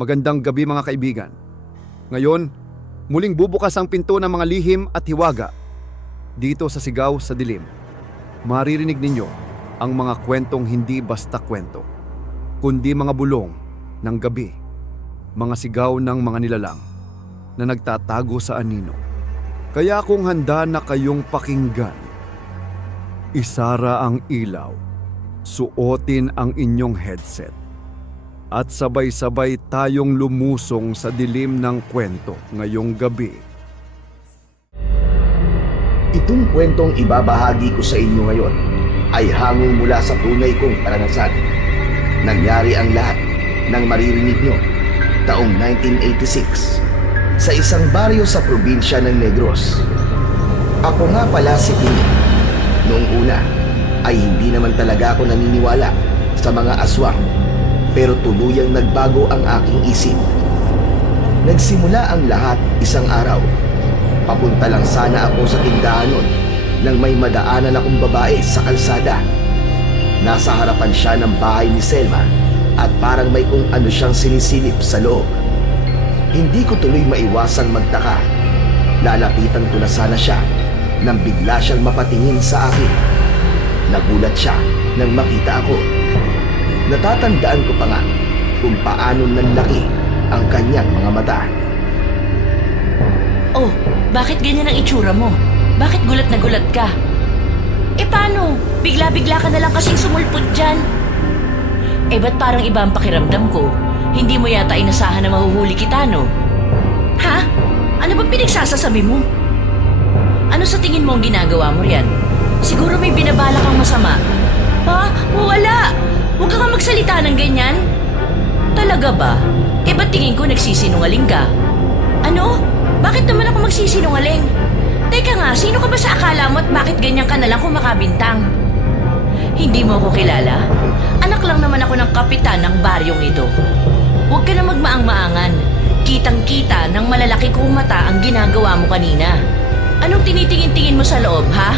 Magandang gabi mga kaibigan. Ngayon, muling bubukas ang pinto ng mga lihim at hiwaga. Dito sa Sigaw sa Dilim, maririnig ninyo ang mga kwentong hindi basta kwento, kundi mga bulong ng gabi, mga sigaw ng mga nilalang na nagtatago sa anino. Kaya kung handa na kayong pakinggan, isara ang ilaw, suotin ang inyong headset, at sabay-sabay tayong lumusong sa dilim ng kwento ngayong gabi. Itong kwentong ibabahagi ko sa inyo ngayon ay hango mula sa tunay kong karanasan. Nangyari ang lahat ng maririnig nyo taong 1986 sa isang baryo sa probinsya ng Negros. Ako nga pala si Pini. Noong una ay hindi naman talaga ako naniniwala sa mga aswang, pero tuluyang nagbago ang aking isip. Nagsimula ang lahat isang araw. Papunta lang sana ako sa tindahan nun nang may madaanan akong babae sa kalsada. Nasa harapan siya ng bahay ni Selma at parang may kung ano siyang sinisilip sa loob. Hindi ko tuloy maiwasang magtaka. Lalapitan ko na sana siya nang bigla siyang mapatingin sa akin. Nagulat siya nang makita ako. Natatandaan ko pa nga kung paano nanlaki ang kanyang mga mata. Oh, bakit ganyan ang itsura mo? Bakit gulat na gulat ka? Paano? Bigla-bigla ka na lang kasing sumulpot dyan. Ba't parang iba ang pakiramdam ko? Hindi mo yata inasahan na mahuhuli kita, no? Ha? Ano ba pinagsasasabi mo? Ano sa tingin mo ang ginagawa mo riyan? Siguro may binabala kang masama. Ha? Wala! Huwag ka nga magsalita ng ganyan. Talaga ba? Ba't tingin ko nagsisinungaling ka? Ano? Bakit naman ako magsisinungaling? Teka nga, sino ka ba sa akala mo at bakit ganyan ka na lang kumakabintang? Hindi mo ako kilala? Anak lang naman ako ng kapitan ng baryong ito. Huwag ka na magmaang-maangan. Kitang-kita ng malalaki kong mata ang ginagawa mo kanina. Anong tinitingin-tingin mo sa loob, ha?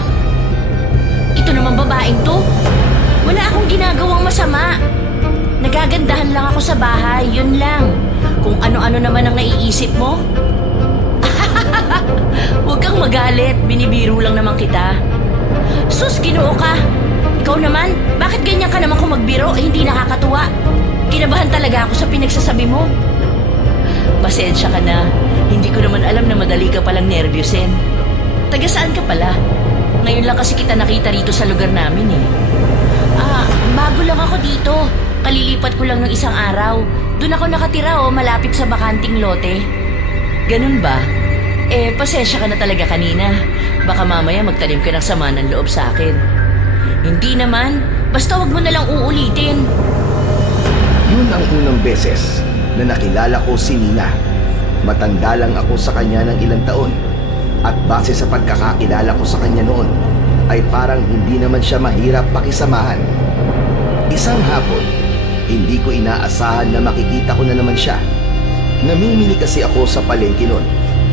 Ito naman babaeng to. Wala akong ginagawang masama. Nagagandahan lang ako sa bahay, yun lang. Kung ano-ano naman ang naiisip mo. Huwag kang magalit, binibiro lang naman kita. Sus, Ginoo ka. Ikaw naman, bakit ganyan ka naman kung magbiro hindi nakakatuwa? Kinabahan talaga ako sa pinagsasabi mo. Pasensya ka na, hindi ko naman alam na madali ka palang nervyusin. Taga saan ka pala? Ngayon lang kasi kita nakita rito sa lugar namin eh. Bago lang ako dito. Kalilipat ko lang ng isang araw. Doon ako nakatira malapit sa bakanting lote. Ganun ba? Pasensya ka na talaga kanina. Baka mamaya magtanim ka ng sama ng loob sa akin. Hindi naman. Basta wag mo na lang uulitin. Yun ang unang beses na nakilala ko si Nina. Matanda lang ako sa kanya ng ilang taon. At base sa pagkakakilala ko sa kanya noon, ay parang hindi naman siya mahirap pakisamahan. Isang hapon, hindi ko inaasahan na makikita ko na naman siya. Namimili kasi ako sa palengke noon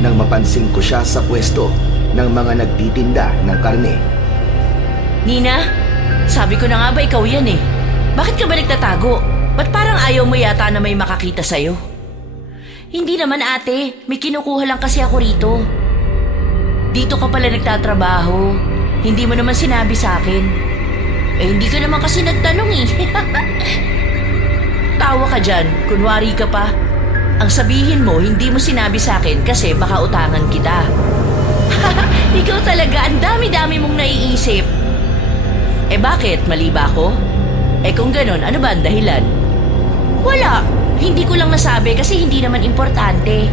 nang mapansin ko siya sa pwesto ng mga nagtitinda ng karne. Nina, sabi ko na nga ba ikaw yan eh. Bakit ka ba nagtatago? Ba't parang ayaw mo yata na may makakita sa'yo? Hindi naman ate, may kinukuha lang kasi ako rito. Dito ka pala nagtatrabaho. Hindi mo naman sinabi sa akin. Hindi ka naman kasi nagtanong eh. Tawa ka dyan, kunwari ka pa. Ang sabihin mo, hindi mo sinabi sa akin kasi baka utangan kita. Ikaw talaga, ang dami-dami mong naiisip. Bakit? Mali ba ako? Kung ganon, ano ba ang dahilan? Wala, hindi ko lang nasabi kasi hindi naman importante.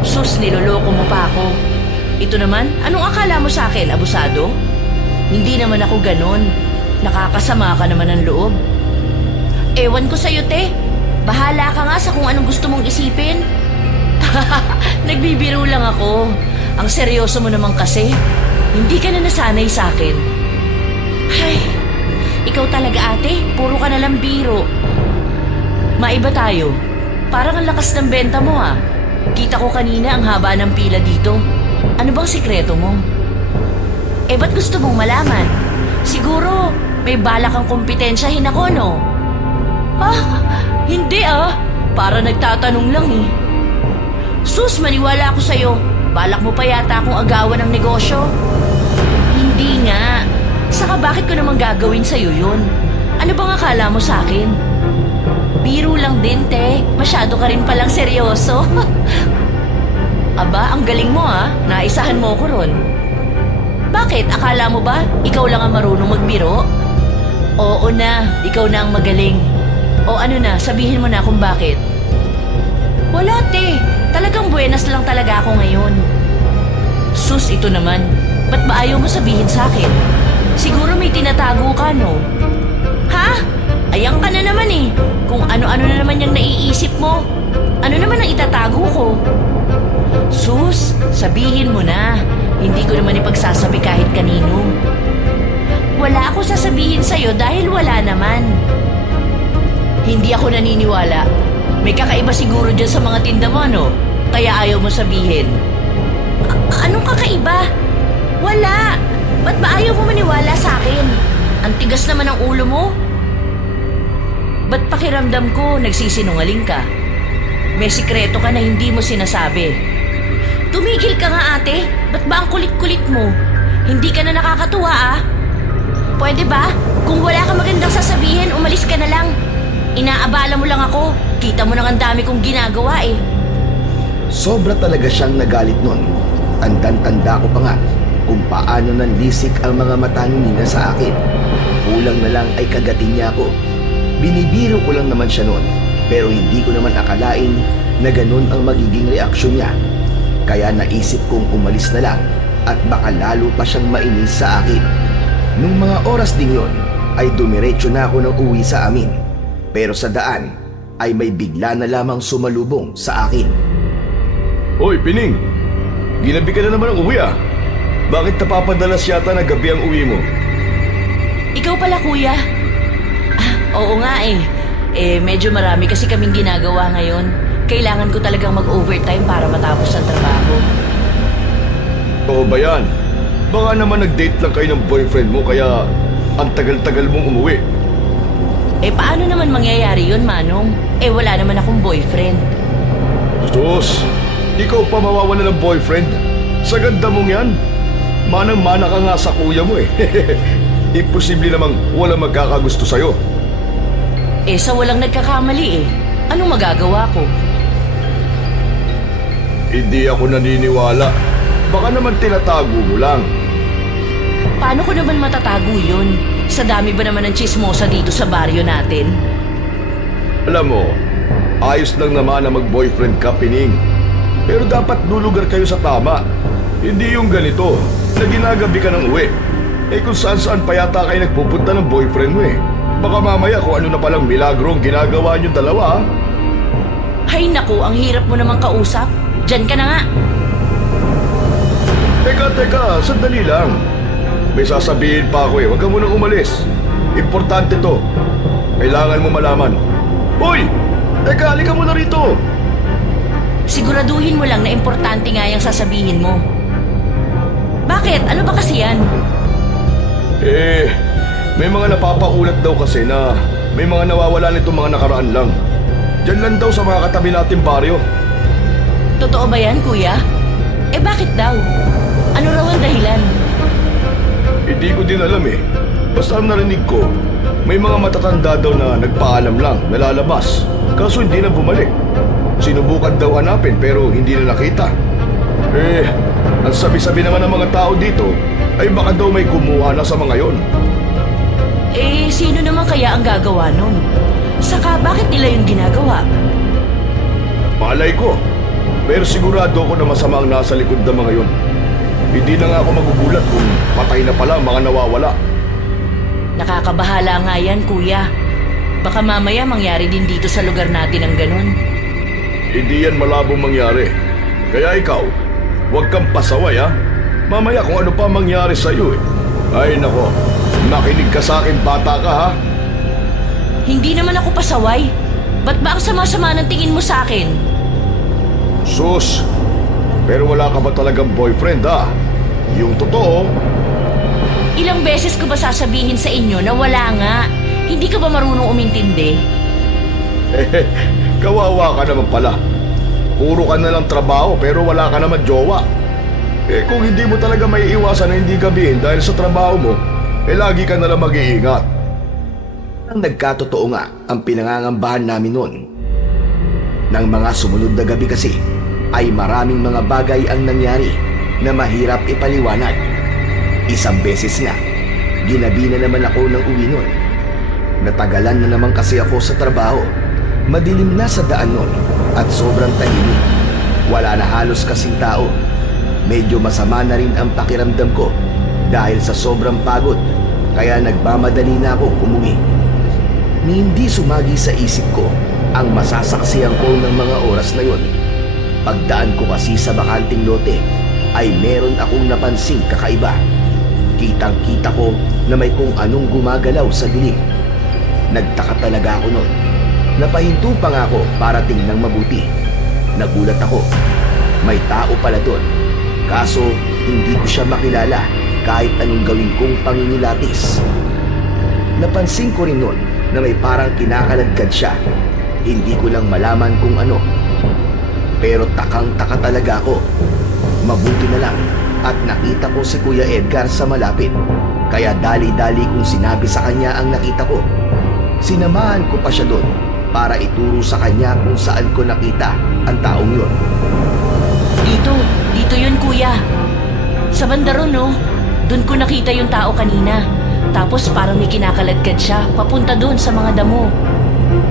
Sus, niloloko mo pa ako. Ito naman, anong akala mo sa akin, abusado? Hindi naman ako ganon. Nakakasama ka naman ng loob. Ewan ko sa'yo, te. Bahala ka nga sa kung anong gusto mong isipin. Nagbibiro lang ako. Ang seryoso mo naman kasi. Hindi ka na nasanay sa akin. Ay, ikaw talaga ate. Puro ka na lang biro. Maiba tayo. Parang ang lakas ng benta mo ah. Kita ko kanina ang haba ng pila dito. Ano bang sikreto mo? Ba't gusto mong malaman? Siguro, may balak kang kompetensyahin ako, no? Hindi ah. Para nagtatanong lang eh. Sus, maniwala ako sa'yo. Balak mo pa yata akong agawan ng negosyo. Hindi nga. Saka bakit ko naman gagawin sa'yo yun? Ano bang akala mo sa akin? Biro lang din, te. Masyado ka rin palang seryoso. Aba, ang galing mo ah. Naisahan mo ko ron. Bakit? Akala mo ba ikaw lang ang marunong magbiro? Oo na, ikaw na ang magaling. O ano na, sabihin mo na kung bakit. Wala, te. Talagang buenas lang talaga ako ngayon. Sus, ito naman. Ba't ba ayaw mo sabihin sa akin? Siguro may tinatago ka, no? Ha? Ayan ka na naman eh. Kung ano-ano na naman yung naiisip mo. Ano naman ang itatago ko? Sus, sabihin mo na. Hindi ko naman ipagsasabi kahit kanino. Wala ako sasabihin sa'yo dahil wala naman. Hindi ako naniniwala. May kakaiba siguro dyan sa mga tinda mo, no? Kaya ayaw mo sabihin. Anong kakaiba? Wala. Ba't ba ayaw mo maniwala sa akin? Ang tigas naman ng ulo mo. Ba't pakiramdam ko nagsisinungaling ka? May sikreto ka na hindi mo sinasabi. Tumigil ka nga, ate. Ba't ba ang kulit-kulit mo? Hindi ka na nakakatuwa, ah. Pwede ba? Kung wala ka magandang sasabihin, umalis ka na lang. Inaabala mo lang ako. Kita mo nang ang dami kong ginagawa eh. Sobra talaga siyang nagalit nun. Tandang-tanda ko pa nga kung paano nanlisik ang mga mata ni Nina sa akin. Kulang na lang ay kagatin niya ako. Binibiro ko lang naman siya noon, pero hindi ko naman akalain na ganun ang magiging reaksyon niya. Kaya naisip kong umalis na lang at baka lalo pa siyang mainis sa akin. Nung mga oras din yon ay dumiretso na ako ng uwi sa amin. Pero sa daan ay may bigla na lamang sumalubong sa akin. Hoy, Pining! Ginabi ka na naman ang uwi ah. Bakit napapadalas yata na gabi ang uwi mo? Ikaw pala, kuya. Oo nga eh. Medyo marami kasi kaming ginagawa ngayon. Kailangan ko talagang mag-overtime para matapos ang trabaho. Oo ba yan? Baka naman nag-date lang kayo ng boyfriend mo kaya ang tagal-tagal mong umuwi. Paano naman mangyayari yun, Manong? Wala naman akong boyfriend. Sus! Ikaw pa mawawala ng boyfriend? Sa ganda mong yan? Manang-mana ka nga sa kuya mo eh. Imposible namang walang magkakagusto sa'yo. Sa walang nagkakamali eh. Anong magagawa ko? Hindi ako naniniwala. Baka naman tinatago mo lang. Paano ko naman matatago yun? Sa dami ba naman ng chismosa dito sa baryo natin? Alam mo, ayos lang naman na mag-boyfriend ka, Pining. Pero dapat lulugar kayo sa tama. Hindi yung ganito, na ginagabi ka ng uwi. Kung saan-saan pa yata kayo nagpupunta ng boyfriend mo eh. Baka mamaya kung ano na palang milagro ang ginagawa niyong dalawa. Hay naku, ang hirap mo naman kausap. Diyan ka na nga. Teka, sandali lang. May sasabihin pa ako eh, huwag ka munang umalis. Importante to. Kailangan mo malaman. Hoy! Teka, halika muna rito. Siguraduhin mo lang na importante nga yung sasabihin mo. Bakit? Ano ba kasi yan? May mga napapaulat daw kasi na may mga nawawala nitong mga nakaraan lang. Diyan lang daw sa mga katabi nating baryo. Totoo ba yan, kuya? Bakit daw? Ano raw ang dahilan? Hindi ko din alam eh. Basta ang narinig ko, may mga matatanda daw na nagpaalam lang, nalalabas. Kaso hindi na bumalik. Sinubukan daw hanapin pero hindi na nakita. Ang sabi-sabi naman ng mga tao dito ay baka daw may kumuha na sa mga yon. Sino naman kaya ang gagawa nun? Saka bakit nila yung ginagawa? Malay ko. Pero sigurado ko na masama ang nasa likod ng mga yon. Hindi na nga ako magugulat kung patay na pala ang mga nawawala. Nakakabahala nga yan, kuya. Baka mamaya mangyari din dito sa lugar natin ang ganun. Hindi yan malabong mangyari. Kaya ikaw, huwag kang pasaway ha. Mamaya kung ano pa mangyari sa'yo eh. Ay nako, makinig ka sa akin, bata ka ha. Hindi naman ako pasaway. Ba't ba ang sama-sama ng tingin mo sa akin? Sus, pero wala ka ba talagang boyfriend ha? Yung totoo. Ilang beses ko ba sasabihin sa inyo na wala nga? Hindi ka ba marunong umintindi? Kawawa ka naman pala. Puro ka na lang trabaho pero wala ka naman jowa. Eh kung hindi mo talaga may iwasan na hindi gabihin dahil sa trabaho mo, eh lagi ka na lang mag-iingat. Ang nagkatotoo nga ang pinangangambahan namin noon. Nang mga sumunod na gabi kasi, ay maraming mga bagay ang nangyari na mahirap ipaliwanag. Isang beses nga, ginabi na naman ako ng uwi noon. Natagalan na naman kasi ako sa trabaho. Madilim na sa daan noon at sobrang tahimik. Wala na halos kasing tao. Medyo masama na rin ang pakiramdam ko dahil sa sobrang pagod, kaya nagmamadali na ako umuwi. Ni hindi sumagi sa isip ko ang masasaksihan ko ng mga oras na yon. Pagdaan ko kasi sa bakanting lote ay meron akong napansing kakaiba. Kitang-kita ko na may kung anong gumagalaw sa dilim. Nagtaka talaga ako noon. Napahinto pa nga ako para tingnan mabuti. Nagulat ako. May tao pala doon. Kaso hindi ko siya makilala kahit anong gawin kong pangingilatis. Napansin ko rin noon na may parang kinakaladkad siya. Hindi ko lang malaman kung ano. Pero takang-taka talaga ako. Mabuti na lang at nakita ko si Kuya Edgar sa malapit. Kaya dali-dali kong sinabi sa kanya ang nakita ko. Sinamahan ko pa siya doon para ituro sa kanya kung saan ko nakita ang taong yon. Dito yun kuya. Sa banda ron, no? Doon ko nakita yung tao kanina. Tapos parang may kinakaladkad siya papunta doon sa mga damo.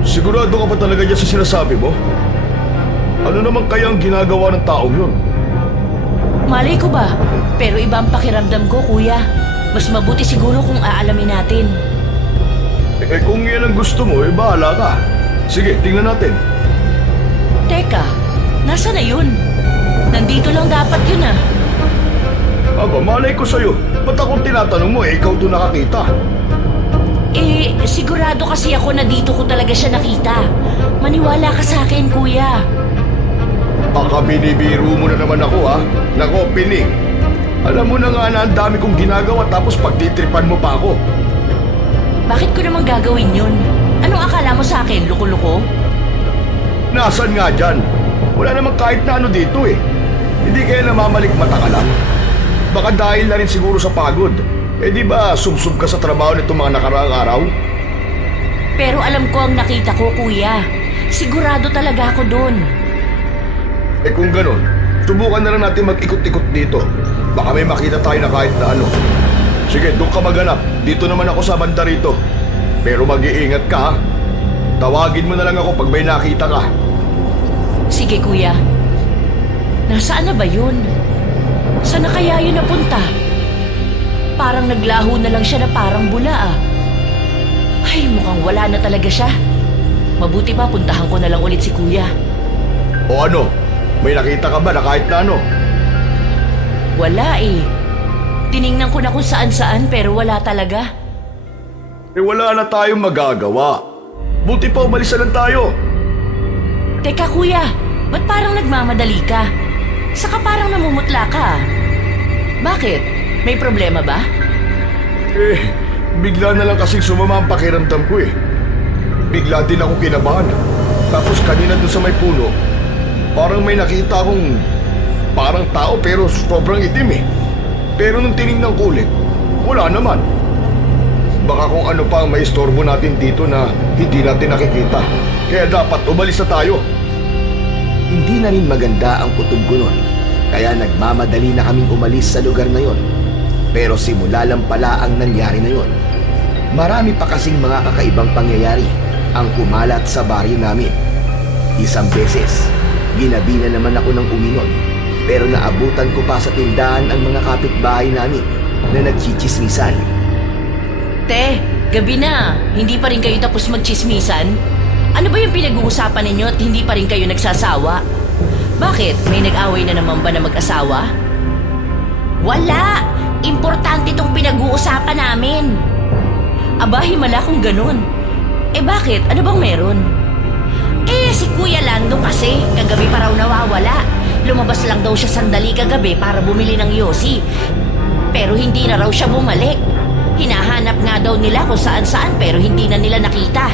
Sigurado ka pa talaga dyan sa sinasabi mo? Ano naman kaya ang ginagawa ng taong yun? Malay ko ba? Pero iba ang pakiramdam ko, kuya. Mas mabuti siguro kung aalamin natin. Eh kung yan ang gusto mo, eh bahala ka. Sige, tingnan natin. Teka, nasa na yun? Nandito lang dapat yun ah. Aba, malay ko sa'yo. Ba't akong tinatanong mo, eh ikaw doon nakakita? Eh, sigurado kasi ako na dito ko talaga siya nakita. Maniwala ka sa akin, kuya. Baka binibiro mo na naman ako, ha? Nako, Piling. Alam mo na nga na ang dami kong ginagawa tapos pagtitripan mo pa ako. Bakit ko naman gagawin yun? Anong akala mo sa akin, loko-loko? Nasaan nga dyan? Wala namang kahit na ano dito eh. Hindi kaya namamalik mata ka lang? Baka dahil na rin siguro sa pagod. Eh di ba sub-sub ka sa trabaho nitong mga nakaraang araw? Pero alam ko ang nakita ko, kuya. Sigurado talaga ako doon. Eh kung ganun, subukan na lang natin mag-ikot-ikot dito. Baka may makita tayo na kahit na ano. Sige, doon ka maghanap. Dito naman ako sa banda rito. Pero mag-iingat ka, ha? Tawagin mo na lang ako pag may nakita ka. Sige, kuya. Nasaan na ba yun? Saan na kaya yun napunta? Parang naglaho na lang siya na parang bula ah. Ay, mukhang wala na talaga siya. Mabuti pa, puntahan ko na lang ulit si kuya. O ano? May nakita ka ba na kahit na ano? Wala eh. Tiningnan ko na kung saan-saan pero wala talaga. Eh wala na tayong magagawa. Buti pa umalis na lang tayo. Teka kuya, ba't parang nagmamadali ka? Saka parang namumutla ka ah. Bakit? May problema ba? Eh, bigla na lang kasing sumama ang pakiramdam ko eh. Bigla din ako kinabahan. Tapos kanina doon sa may puno, parang may nakita akong parang tao pero sobrang itim eh. Pero nung tinignan ko ulit, wala naman. Baka kung ano pa ang maistorbo natin dito na hindi natin nakikita. Kaya dapat umalis na tayo. Hindi na rin maganda ang kutob ko nun, kaya nagmamadali na kaming umalis sa lugar na yon. Pero simula lang pala ang nangyari na yon. Marami pa kasing mga kakaibang pangyayari ang kumalat sa baryo namin. Isang beses, ginabi na naman ako ng uwi nun, pero naabutan ko pa sa tindahan ang mga kapitbahay namin na nagchichismisan. Te, gabi na. Hindi pa rin kayo tapos magchismisan? Ano ba yung pinag-uusapan ninyo at hindi pa rin kayo nagsasawa? Bakit? May nag-away na naman ba na mag-asawa? Wala! Importante itong pinag-uusapan namin. Aba, himala kung ganun. Eh bakit? Ano bang meron? Eh, si Kuya Lando kasi, kagabi pa raw nawawala. Lumabas lang daw siya sandali kagabi para bumili ng yosi. Pero hindi na raw siya bumalik. Hinahanap nga daw nila kung saan-saan pero hindi na nila nakita.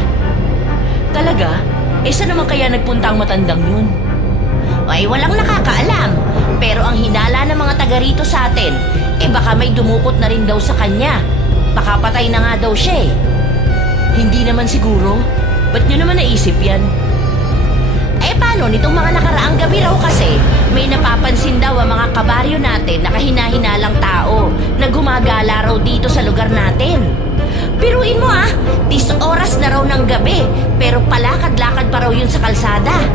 Talaga? Saan naman kaya nagpunta ang matandang yun? Ay, walang nakakaalam. Pero ang hinala ng mga taga rito sa atin, baka may dumukot na rin daw sa kanya. Baka patay na nga daw siya eh. Hindi naman siguro. Ba't nyo naman naisip yan? Paano nitong mga nakaraang gabi raw kasi, may napapansin daw ang mga kabaryo natin na kahina-hinalang tao na gumagala raw dito sa lugar natin. Biruin mo 10 oras na raw ng gabi, pero palakad-lakad pa raw yun sa kalsada.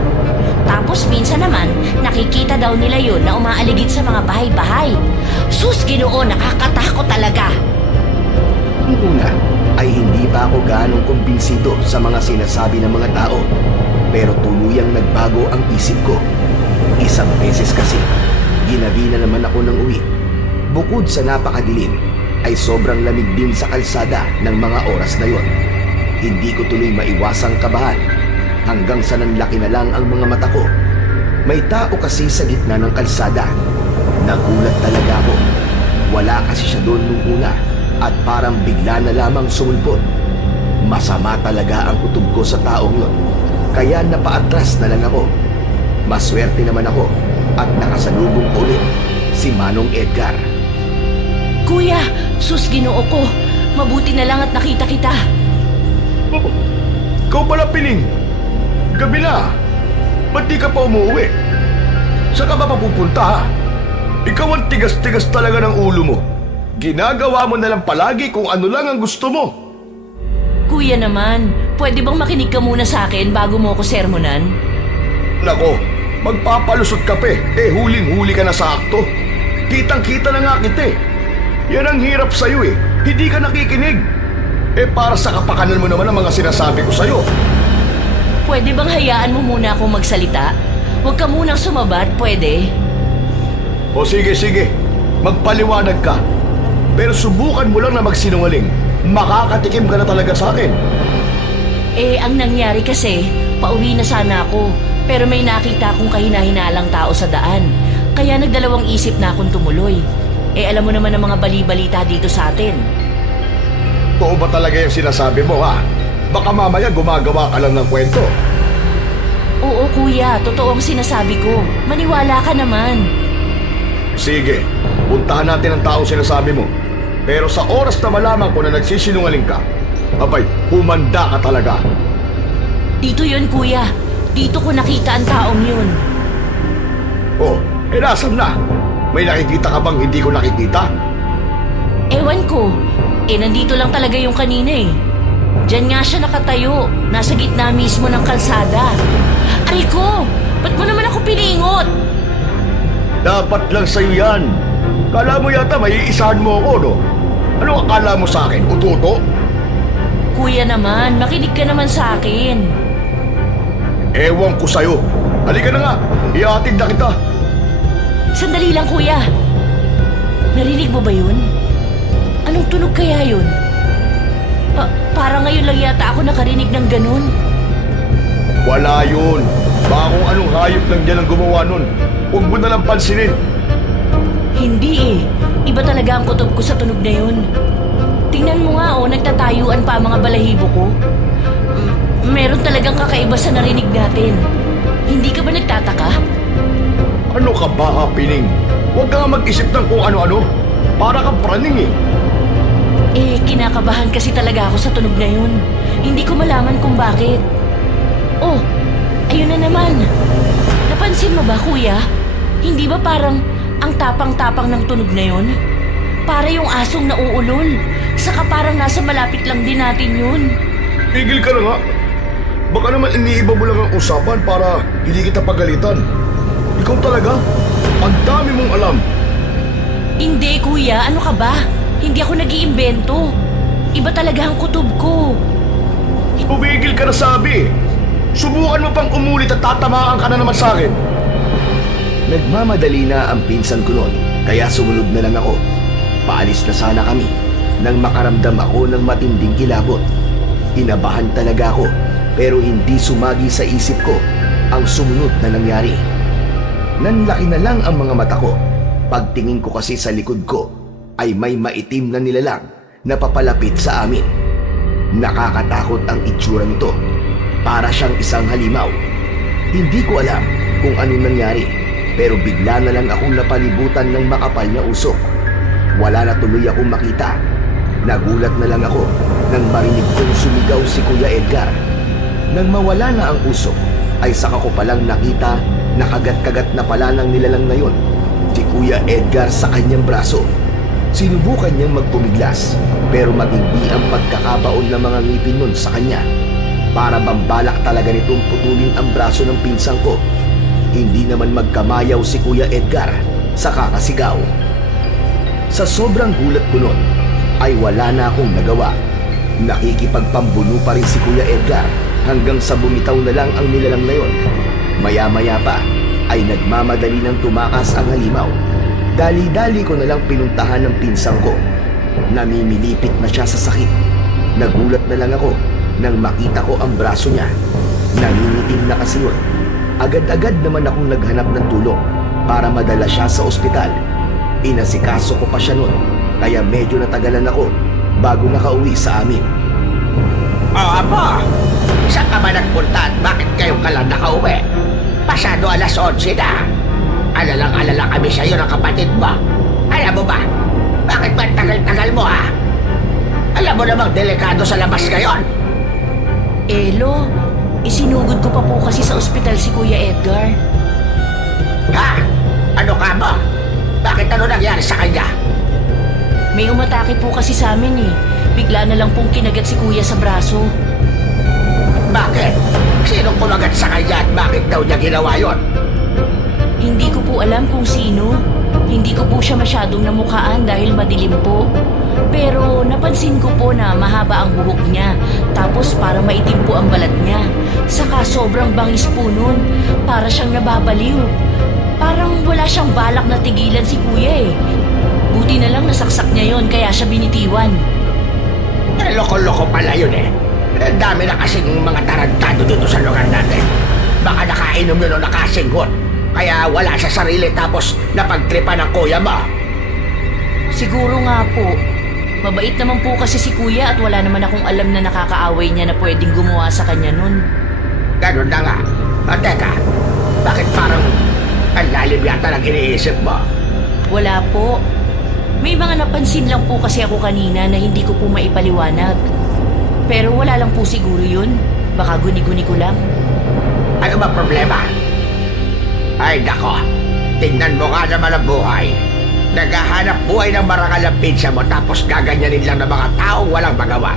Tapos minsan naman, nakikita daw nila yun na umaaligid sa mga bahay-bahay. Sus, Ginoo, nakakatakot talaga. Noong una ay hindi pa ako gaanong kumbinsido sa mga sinasabi ng mga tao. Pero tuluyang nagbago ang isip ko. Isang beses kasi, ginabi na naman ako ng uwi. Bukod sa napakadilim, ay sobrang lamig din sa kalsada ng mga oras na yon. Hindi ko tuloy maiwasang kabahan hanggang sa nanlaki na lang ang mga mata ko. May tao kasi sa gitna ng kalsada. Nagulat talaga ako. Wala kasi siya doon nung una at parang bigla na lamang sumulpot. Masama talaga ang kutob ko sa taong yon. Kaya napaatras na lang ako. Maswerte naman ako at nakasalubong ko ulit si Manong Edgar. Kuya, sus, Ginoo ko. Mabuti na lang at nakita kita. Oh, ikaw pala, Piling. Gabi na. Ba't di ka pa umuwi? Saan ka ba papupunta, ha? Ikaw ang tigas-tigas talaga ng ulo mo. Ginagawa mo na lang palagi kung ano lang ang gusto mo. Kuya naman, pwede bang makinig ka muna sa akin bago mo ako sermonan? Nako, magpapalusot ka pa huling-huli ka na sa akto. Kitang-kita na nga kita eh. Yan ang hirap sa'yo eh. Hindi ka nakikinig. Para sa kapakanan mo naman ang mga sinasabi ko sa'yo. Pwede bang hayaan mo muna akong magsalita? Huwag ka munang sumabat, pwede? O sige. Magpaliwanag ka. Pero subukan mo lang na magsinungaling. Makakatikim ka na talaga sa akin. Ang nangyari kasi, pauwi na sana ako. Pero may nakita akong kahina-hinalang tao sa daan. Kaya nagdalawang isip na akong tumuloy. Alam mo naman ang mga bali-balita dito sa atin. Totoo ba talaga yung sinasabi mo, ha? Baka mamaya gumagawa ka lang ng kwento. Oo, kuya. Totoo ang sinasabi ko. Maniwala ka naman. Sige, puntahan natin ang taong sinasabi mo. Pero sa oras na malaman ko na nagsisinungaling ka, abay, humanda ka talaga. Dito yun, kuya. Dito ko nakita ang taong yun. Oh, nasan na? May nakikita ka bang hindi ko nakikita? Ewan ko. Nandito lang talaga yung kanina eh. Diyan nga siya nakatayo. Nasa gitna mismo ng kalsada. Aray ko! Ba't mo naman ako piningot? Dapat lang sa'yo yan. Kala mo yata may iisahan mo ako, no? Ano akala mo sa akin? Ututo? Kuya naman, makinig ka naman sa akin. Ewan ko sa'yo. Halika na nga, iatid na kita. Sandali lang, kuya. Narinig mo ba yun? Anong tunog kaya yun? Parang ngayon lang yata ako nakarinig ng ganun. Wala yun. Baka kung anong hayop lang dyan ang gumawa nun. Huwag mo na lang pansinin. Hindi eh. Iba talaga ang kutob ko sa tunog na yun. Tingnan mo nga nagtatayuan pa ang mga balahibo ko. Meron talagang kakaiba sa narinig natin. Hindi ka ba nagtataka? Ano ka ba, ha, Pining? Huwag ka nga mag-isip ng kung ano-ano. Para kang praning eh. Kinakabahan kasi talaga ako sa tunog na yun. Hindi ko malaman kung bakit. Oh, ayun na naman. Napansin mo ba, kuya? Hindi ba parang ang tapang-tapang ng tunog na yun? Para yung asong nauulol. Saka parang nasa malapit lang din natin yun. Pigil ka na nga. Baka naman iniiba mo lang ang usapan para hindi kita pagalitan. Ikaw talaga? Ang dami mong alam. Hindi, kuya. Ano ka ba? Hindi ako nag-iimbento. Iba talaga ang kutob ko. Pumigil ka na sabi. Subukan mo pang umulit at tatamaan ka na naman sa akin. Nagmamadali na ang pinsan ko noon, kaya sumunod na lang ako. Paalis na sana kami nang makaramdam ako ng matinding kilabot. Inabahan talaga ako, pero hindi sumagi sa isip ko ang sumunod na nangyari. Nanlaki na lang ang mga mata ko. Pagtingin ko kasi sa likod ko ay may maitim na nilalang na papalapit sa amin. Nakakatakot ang itsura nito. Para siyang isang halimaw. Hindi ko alam kung anong nangyari, pero bigla na lang akong napalibutan ng makapal na usok. Wala na tuloy akong makita. Nagulat na lang ako nang marinig kong sumigaw si Kuya Edgar. Nang mawala na ang usok, ay saka ko palang nakita na kagat-kagat na pala ng nilalang na yun si Kuya Edgar sa kanyang braso. Sinubukan niyang magpumiglas, pero matindi ang pagkakabaon ng mga ngipin nun sa kanya. Para bambalak talaga nitong putulin ang braso ng pinsang ko. Hindi naman magkamayaw si Kuya Edgar sa kakasigaw. Sa sobrang gulat ko nun, ay wala na akong nagawa. Nakikipagpambuno pa rin si Kuya Edgar hanggang sa bumitaw na lang ang nilalang na yon. Maya-maya pa ay nagmamadali ng tumakas ang halimaw. Dali-dali ko na lang pinuntahan ng pinsang ko. Namimilipit na siya sa sakit. Nagulat na lang ako nang makita ko ang braso niya. Nangingitim na kasi yun. Agad-agad naman akong naghanap ng tulong para madala siya sa ospital. Inasikaso ko pa siya nun, kaya medyo natagalan ako bago nakauwi sa amin. Aba, saan ka ba nagpunta at bakit kayo ka lang nakauwi? Pasado alas 11 na. Alalang-alala kami sa'yo ng kapatid mo. Alam mo ba, bakit ba tagal-tagal mo ha? Alam mo namang delikado sa labas ngayon. Elo, isinugod ko pa po kasi sa ospital si Kuya Edgar. Ha? Ano ka ba? Bakit ano nangyari sa kanya? May umatake po kasi sa amin eh. Bigla na lang pong kinagat si Kuya sa braso. Bakit? Sinong kumagat sa kanya at bakit daw niya ginawa yon? Hindi ko po alam kung sino. Hindi ko po siya masyadong namukhaan dahil madilim po. Pero napansin ko po na mahaba ang buhok niya. Tapos parang maitim po ang balat niya. Saka sobrang bangis po nun. Para siyang nababaliw. Parang wala siyang balak na tigilan si Kuya eh. Buti na lang nasaksak niya yon kaya siya binitiwan. Loko-loko pala yun eh. Ang dami na kasing mga tarantado dito sa lugar natin. Baka nakainom yun o nakasinggot. Kaya wala sa sarili tapos napagtripan ng kuya mo. Siguro nga po. Mabait naman po kasi si Kuya at wala naman akong alam na nakakaaway niya na pwedeng gumawa sa kanya nun. Ganun na nga. O teka, bakit parang ang lalim yata ng iniisip mo? Wala po. May mga napansin lang po kasi ako kanina na hindi ko po maipaliwanag. Pero wala lang po siguro yun. Baka guni-guni ko lang. Ano ba problema? Ay nako, tingnan mo nga naman ang buhay. Naghahanap buhay ng marangal ang pinsa mo tapos gaganyanin lang ng mga taong walang magawa.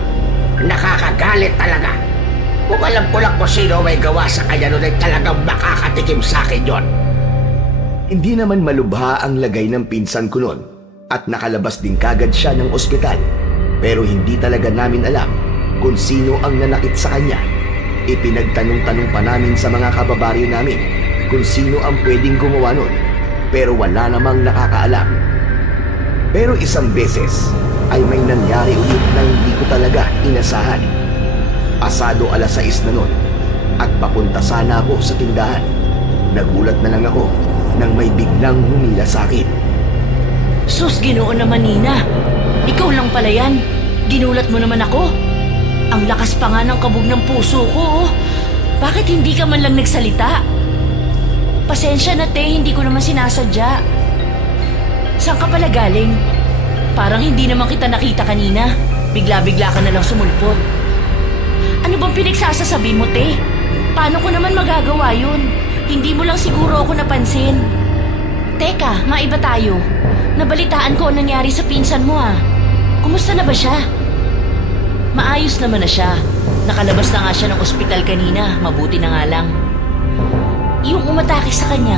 Nakakagalit talaga. Kung alam ko lang kung sino may gawa sa kanya nun ay talagang makakatikim sa akin yun. Hindi naman malubha ang lagay ng pinsan ko noon at nakalabas din kagad siya ng ospital. Pero hindi talaga namin alam kung sino ang nanakit sa kanya. Ipinagtanong-tanong pa namin sa mga kababaryo namin kung sino ang pwedeng gumawa nun, pero wala namang nakakaalam. Pero isang beses ay may nangyari ulit na hindi ko talaga inasahan. Pasado alas 6 na nun at papunta sana ako sa tindahan. Nagulat na lang ako nang may biglang humila sa akin. Sus, Ginoo naman Nina. Ikaw lang pala yan. Ginulat mo naman ako. Ang lakas pa nga ng kabog ng puso ko. Oh. Bakit hindi ka man lang nagsalita? Pasensya na te, hindi ko naman sinasadya. Saan ka pala galing? Parang hindi naman kita nakita kanina. Bigla-bigla ka na lang sumulpot. Ano bang pinagsasasabi mo te? Paano ko naman magagawa yun? Hindi mo lang siguro ako napansin. Teka, maiba tayo. Nabalitaan ko ang nangyari sa pinsan mo ah. Kumusta na ba siya? Maayos naman na siya. Nakalabas na nga siya ng ospital kanina. Mabuti na nga lang. Yung umatake sa kanya,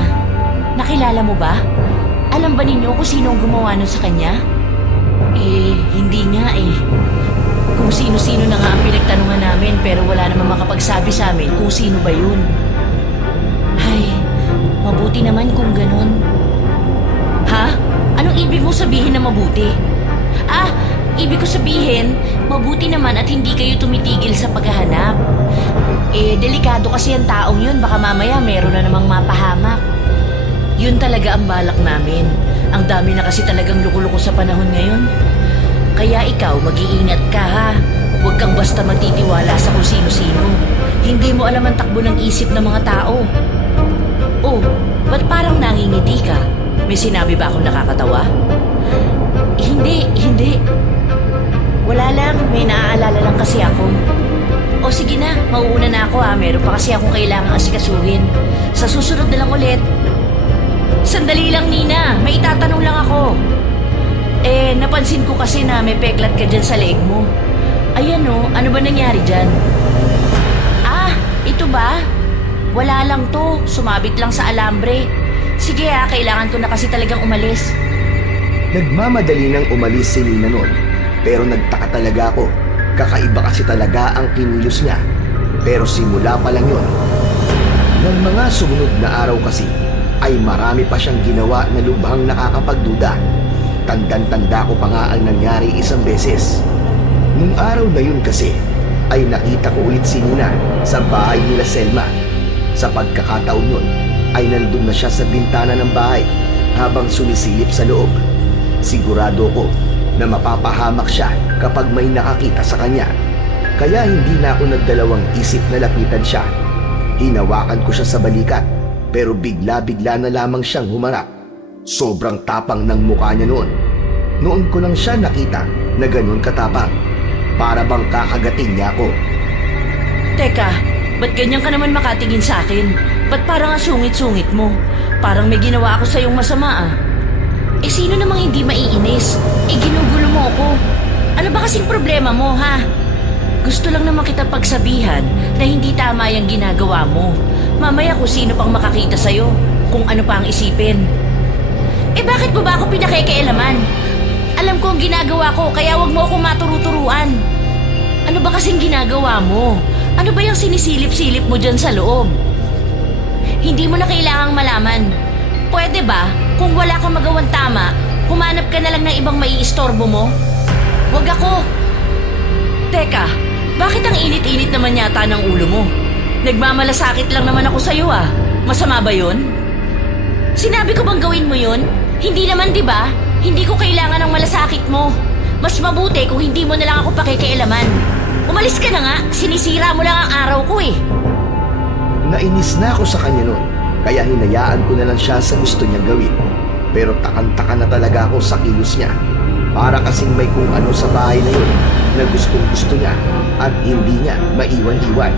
nakilala mo ba? Alam ba ninyo kung sino ang gumawa nun sa kanya? Hindi nga eh. Kung sino-sino na nga ang pinagtanungan namin pero wala namang makapagsabi sa amin kung sino ba yun. Ay, mabuti naman kung ganun. Ha? Anong ibig mo sabihin na mabuti? Ibig ko sabihin, mabuti naman at hindi kayo tumitigil sa paghahanap. Delikado kasi ang taong yun, baka mamaya meron na namang mapahamak. Yun talaga ang balak namin. Ang dami na kasi talagang loko-loko sa panahon ngayon. Kaya ikaw, mag-iingat ka ha. Huwag kang basta magtitiwala sa kung sino-sino. Hindi mo alam ang takbo ng isip ng mga tao. Oh, ba't parang nangingiti ka? May sinabi ba akong nakakatawa? Hindi. Wala lang, may naaalala lang kasi ako. O sige na, mauuna na ako ha. Meron pa kasi akong kailangang asikasuhin. Sa susunod na lang ulit. Sandali lang, Nina. May itatanong lang ako. Napansin ko kasi na may peklat ka dyan sa leeg mo. Ayan o, ano ba nangyari dyan? Ah, ito ba? Wala lang to, sumabit lang sa alambre. Sige ha, kailangan ko na kasi talagang umalis. Nagmamadali nang umalis si Nina noon, pero nagtaka talaga ako. Kakaiba kasi talaga ang kinilos niya. Pero simula pa lang yun. Ng mga sumunod na araw kasi, ay marami pa siyang ginawa na lubhang nakakapagduda. Tandang-tanda ko pa nga ang nangyari isang beses. Nung araw na yun kasi, ay nakita ko ulit si Nina sa bahay nila Selma. Sa pagkakataon yun, ay nandun na siya sa bintana ng bahay habang sumisilip sa loob. Sigurado ko na mapapahamak siya kapag may nakakita sa kanya. Kaya hindi na ako nagdalawang isip na lapitan siya. Hinawakan ko siya sa balikat, pero bigla-bigla na lamang siyang humarap. Sobrang tapang ng mukha niya noon. Noon ko lang siya nakita na ganun katapang. Para bang kakagatin niya ako. Teka, ba't ganyan ka naman makatingin sa akin? Ba't parang ang sungit-sungit mo? Parang may ginawa ako sa iyong masama ah. Sino namang hindi maiinis? Ginugulo mo ako. Ano ba kasing problema mo ha? Gusto lang naman kita pagsabihan na hindi tama yung ginagawa mo. Mamaya kung sino pang makakita sa'yo, kung ano pa ang isipin. Bakit mo ba ako pinakikialaman? Alam ko ang ginagawa ko, kaya wag mo akong maturu-turuan. Ano ba kasing ginagawa mo? Ano ba yung sinisilip-silip mo dyan sa loob? Hindi mo na kailangang malaman. Pwede ba, kung wala kang magawang tama, humanap ka na lang ng ibang maiistorbo mo? Wag ako. Teka, bakit ang init-init naman yata ng ulo mo? Nagmamalasakit lang naman ako sa'yo ah. Masama ba yun? Sinabi ko bang gawin mo yun? Hindi naman, di ba? Hindi ko kailangan ng malasakit mo. Mas mabuti kung hindi mo na lang ako pakikialaman. Umalis ka na nga, sinisira mo lang ang araw ko eh. Nainis na ako sa kanya noon, kaya hinayaan ko na lang siya sa gusto niyang gawin. Pero takang-taka na talaga ako sa kilos niya. Para kasing may kung ano sa bahay na yun na gustong-gusto niya at hindi niya maiwan-iwan.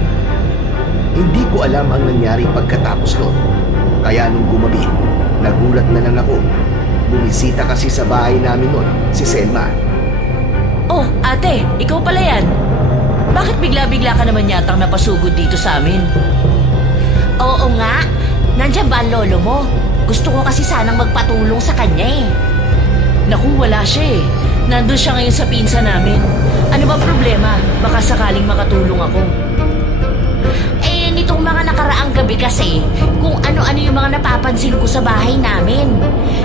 Hindi ko alam ang nangyari pagkatapos noon. Kaya nung gumabi, nagulat na lang ako. Bumisita kasi sa bahay namin noon si Selma. Oh, ate, ikaw pala yan. Bakit bigla-bigla ka naman yatang napasugod dito sa amin? Oo nga, nandiyan ba ang lolo mo? Gusto ko kasi sanang magpatulong sa kanya eh. Naku, wala siya eh. Nandun siya ngayon sa pinsa namin. Ano bang problema? Baka sakaling makatulong ako. Nitong mga nakaraang gabi kasi, kung ano-ano yung mga napapansin ko sa bahay namin.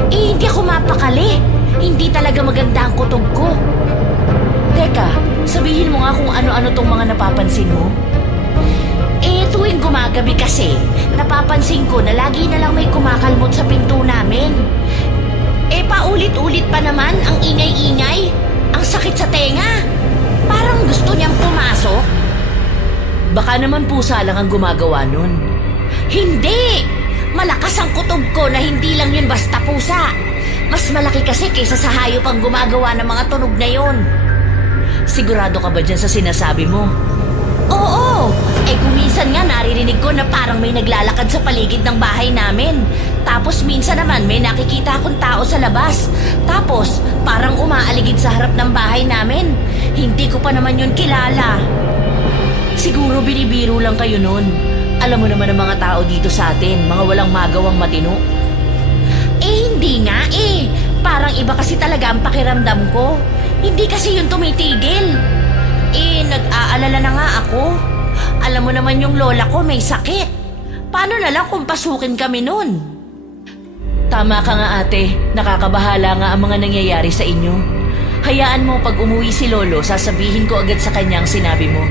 Hindi ako mapakali. Hindi talaga maganda ang kutob ko. Teka, sabihin mo nga kung ano-ano tong mga napapansin mo. Tuwing gumagabi kasi, napapansin ko na lagi na lang may kumakalmot sa pinto namin. Paulit-ulit pa naman ang ingay-ingay. Ang sakit sa tenga. Parang gusto niyang pumasok. Baka naman pusa lang ang gumagawa nun. Hindi! Malakas ang kutob ko na hindi lang yun basta pusa. Mas malaki kasi kaysa sa hayop ang gumagawa ng mga tunog na yun. Sigurado ka ba dyan sa sinasabi mo? Oo! Kung minsan nga naririnig ko na parang may naglalakad sa paligid ng bahay namin. Tapos minsan naman may nakikita akong tao sa labas. Tapos parang umaaligid sa harap ng bahay namin. Hindi ko pa naman yun kilala. Siguro binibiro lang kayo nun. Alam mo naman ang mga tao dito sa atin, mga walang magawang matino. Hindi nga eh. Parang iba kasi talaga ang pakiramdam ko. Hindi kasi yun tumitigil. Nag-aalala na nga ako. Alam mo naman yung lola ko may sakit. Paano na lang kung pasukin kami nun? Tama ka nga ate, nakakabahala nga ang mga nangyayari sa inyo. Hayaan mo pag umuwi si lolo, sasabihin ko agad sa kanya ang sinabi mo.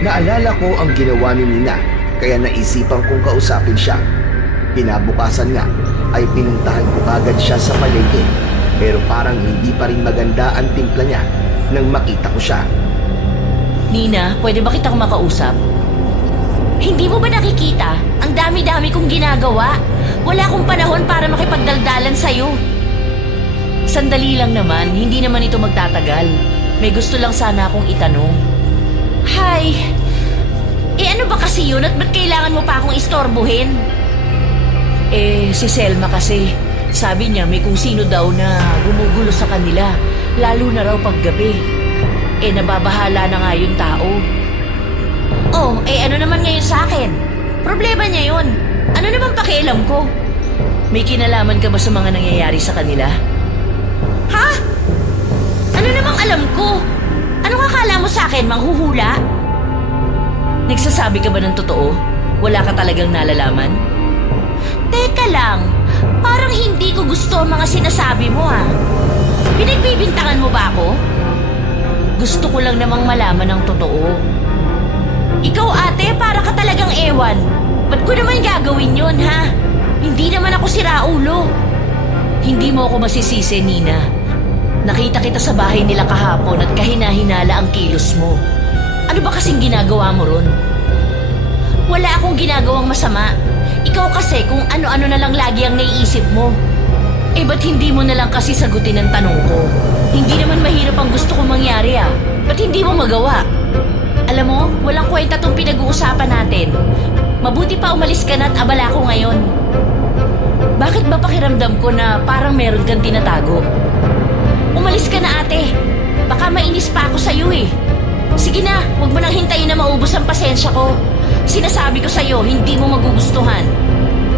Naalala ko ang ginawa ni Nina, kaya naisipan kong kausapin siya. Kinabukasan nga ay pinuntahan ko agad siya sa palengke, pero parang hindi pa rin maganda ang timpla niya nang makita ko siya. Nina, pwede ba kitang makausap? Hindi mo ba nakikita? Ang dami-dami kong ginagawa. Wala akong panahon para makipagdaldalan sa'yo. Sandali lang naman, hindi naman ito magtatagal. May gusto lang sana akong itanong. Hay, ano ba kasi yun at ba't kailangan mo pa akong istorbohin? Si Selma kasi, sabi niya may kung sino daw na gumugulo sa kanila, lalo na raw paggabi. Nababahala na nga yung tao. Ano naman ngayon sa akin? Problema niya yun. Ano naman pakialam ko? May kinalaman ka ba sa mga nangyayari sa kanila? Ha? Ano namang alam ko? Anong akala mo sa akin, manghuhula? Nagsasabi ka ba ng totoo? Wala ka talagang nalalaman? Teka lang, parang hindi ko gusto ang mga sinasabi mo ah. Pinagbibintangan mo ba ako? Gusto ko lang namang malaman ang totoo. Ikaw ate, para ka talagang ewan. Ba't ko naman gagawin yun ha? Hindi naman ako siraulo. Hindi mo ako masisisi, Nina. Nakita kita sa bahay nila kahapon at kahina-hinala ang kilos mo. Ano ba kasing ginagawa mo ron? Wala akong ginagawang masama. Ikaw kasi kung ano-ano na lang lagi ang naiisip mo. Ba't hindi mo na lang kasi sagutin ang tanong ko? Hindi naman mahirap ang gusto kong mangyari ah. Ba't hindi mo magawa? Alam mo, walang kwenta tong pinag-uusapan natin. Mabuti pa umalis ka na at abala ko ngayon. Bakit ba pakiramdam ko na parang meron kang tinatago? Umalis ka na ate. Baka mainis pa ako sa'yo eh. Sige na, huwag mo nang hintayin na maubos ang pasensya ko. Sinasabi ko sa'yo, hindi mo magugustuhan.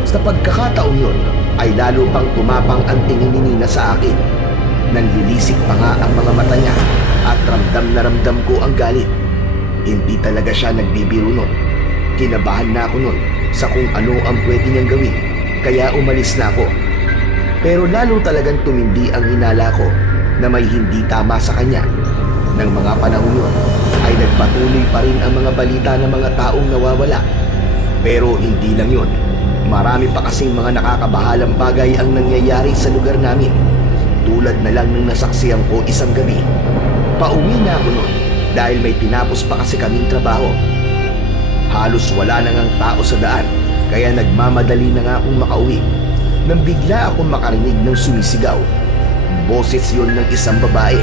Sa pagkakataong yun, ay lalo pang tumapang ang tingin ni Nina sa akin. Nanlilisik pa nga ang mga mata niya at ramdam na ramdam ko ang galit. Hindi talaga siya nagbibiro nun. Kinabahan na ako nun sa kung ano ang pwede niyang gawin, kaya umalis na ako. Pero lalo talagang tumindi ang hinala ko na may hindi tama sa kanya. Nang mga panahon yun, ay nagpatuloy pa rin ang mga balita ng mga taong nawawala. Pero hindi lang yun. Marami pa kasing mga nakakabahalang bagay ang nangyayari sa lugar namin. Tulad na lang ng nasaksihan ko isang gabi. Pauwi na ako nun dahil may tinapos pa kasi kaming trabaho. Halos wala na ngang tao sa daan, kaya nagmamadali na nga akong makauwi. Nang bigla akong makarinig ng sumisigaw. Boses yun ng isang babae.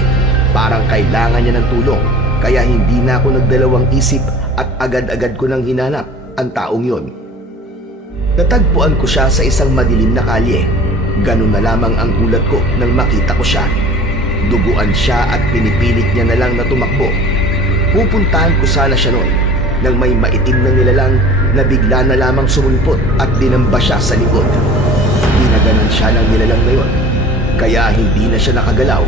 Parang kailangan niya ng tulong, kaya hindi na ako nagdalawang isip at agad-agad ko nang hinanap ang taong yun. Natagpuan ko siya sa isang madilim na kalye. Ganun na lamang ang gulat ko nang makita ko siya. Duguan siya at pinipilit niya na lang na tumakbo. Pupuntahan ko sana siya noon nang may maitim na nilalang na bigla na lamang sumulpot at dinamba siya sa likod. Dinaganan siya ng nilalang na yon, kaya hindi na siya nakagalaw.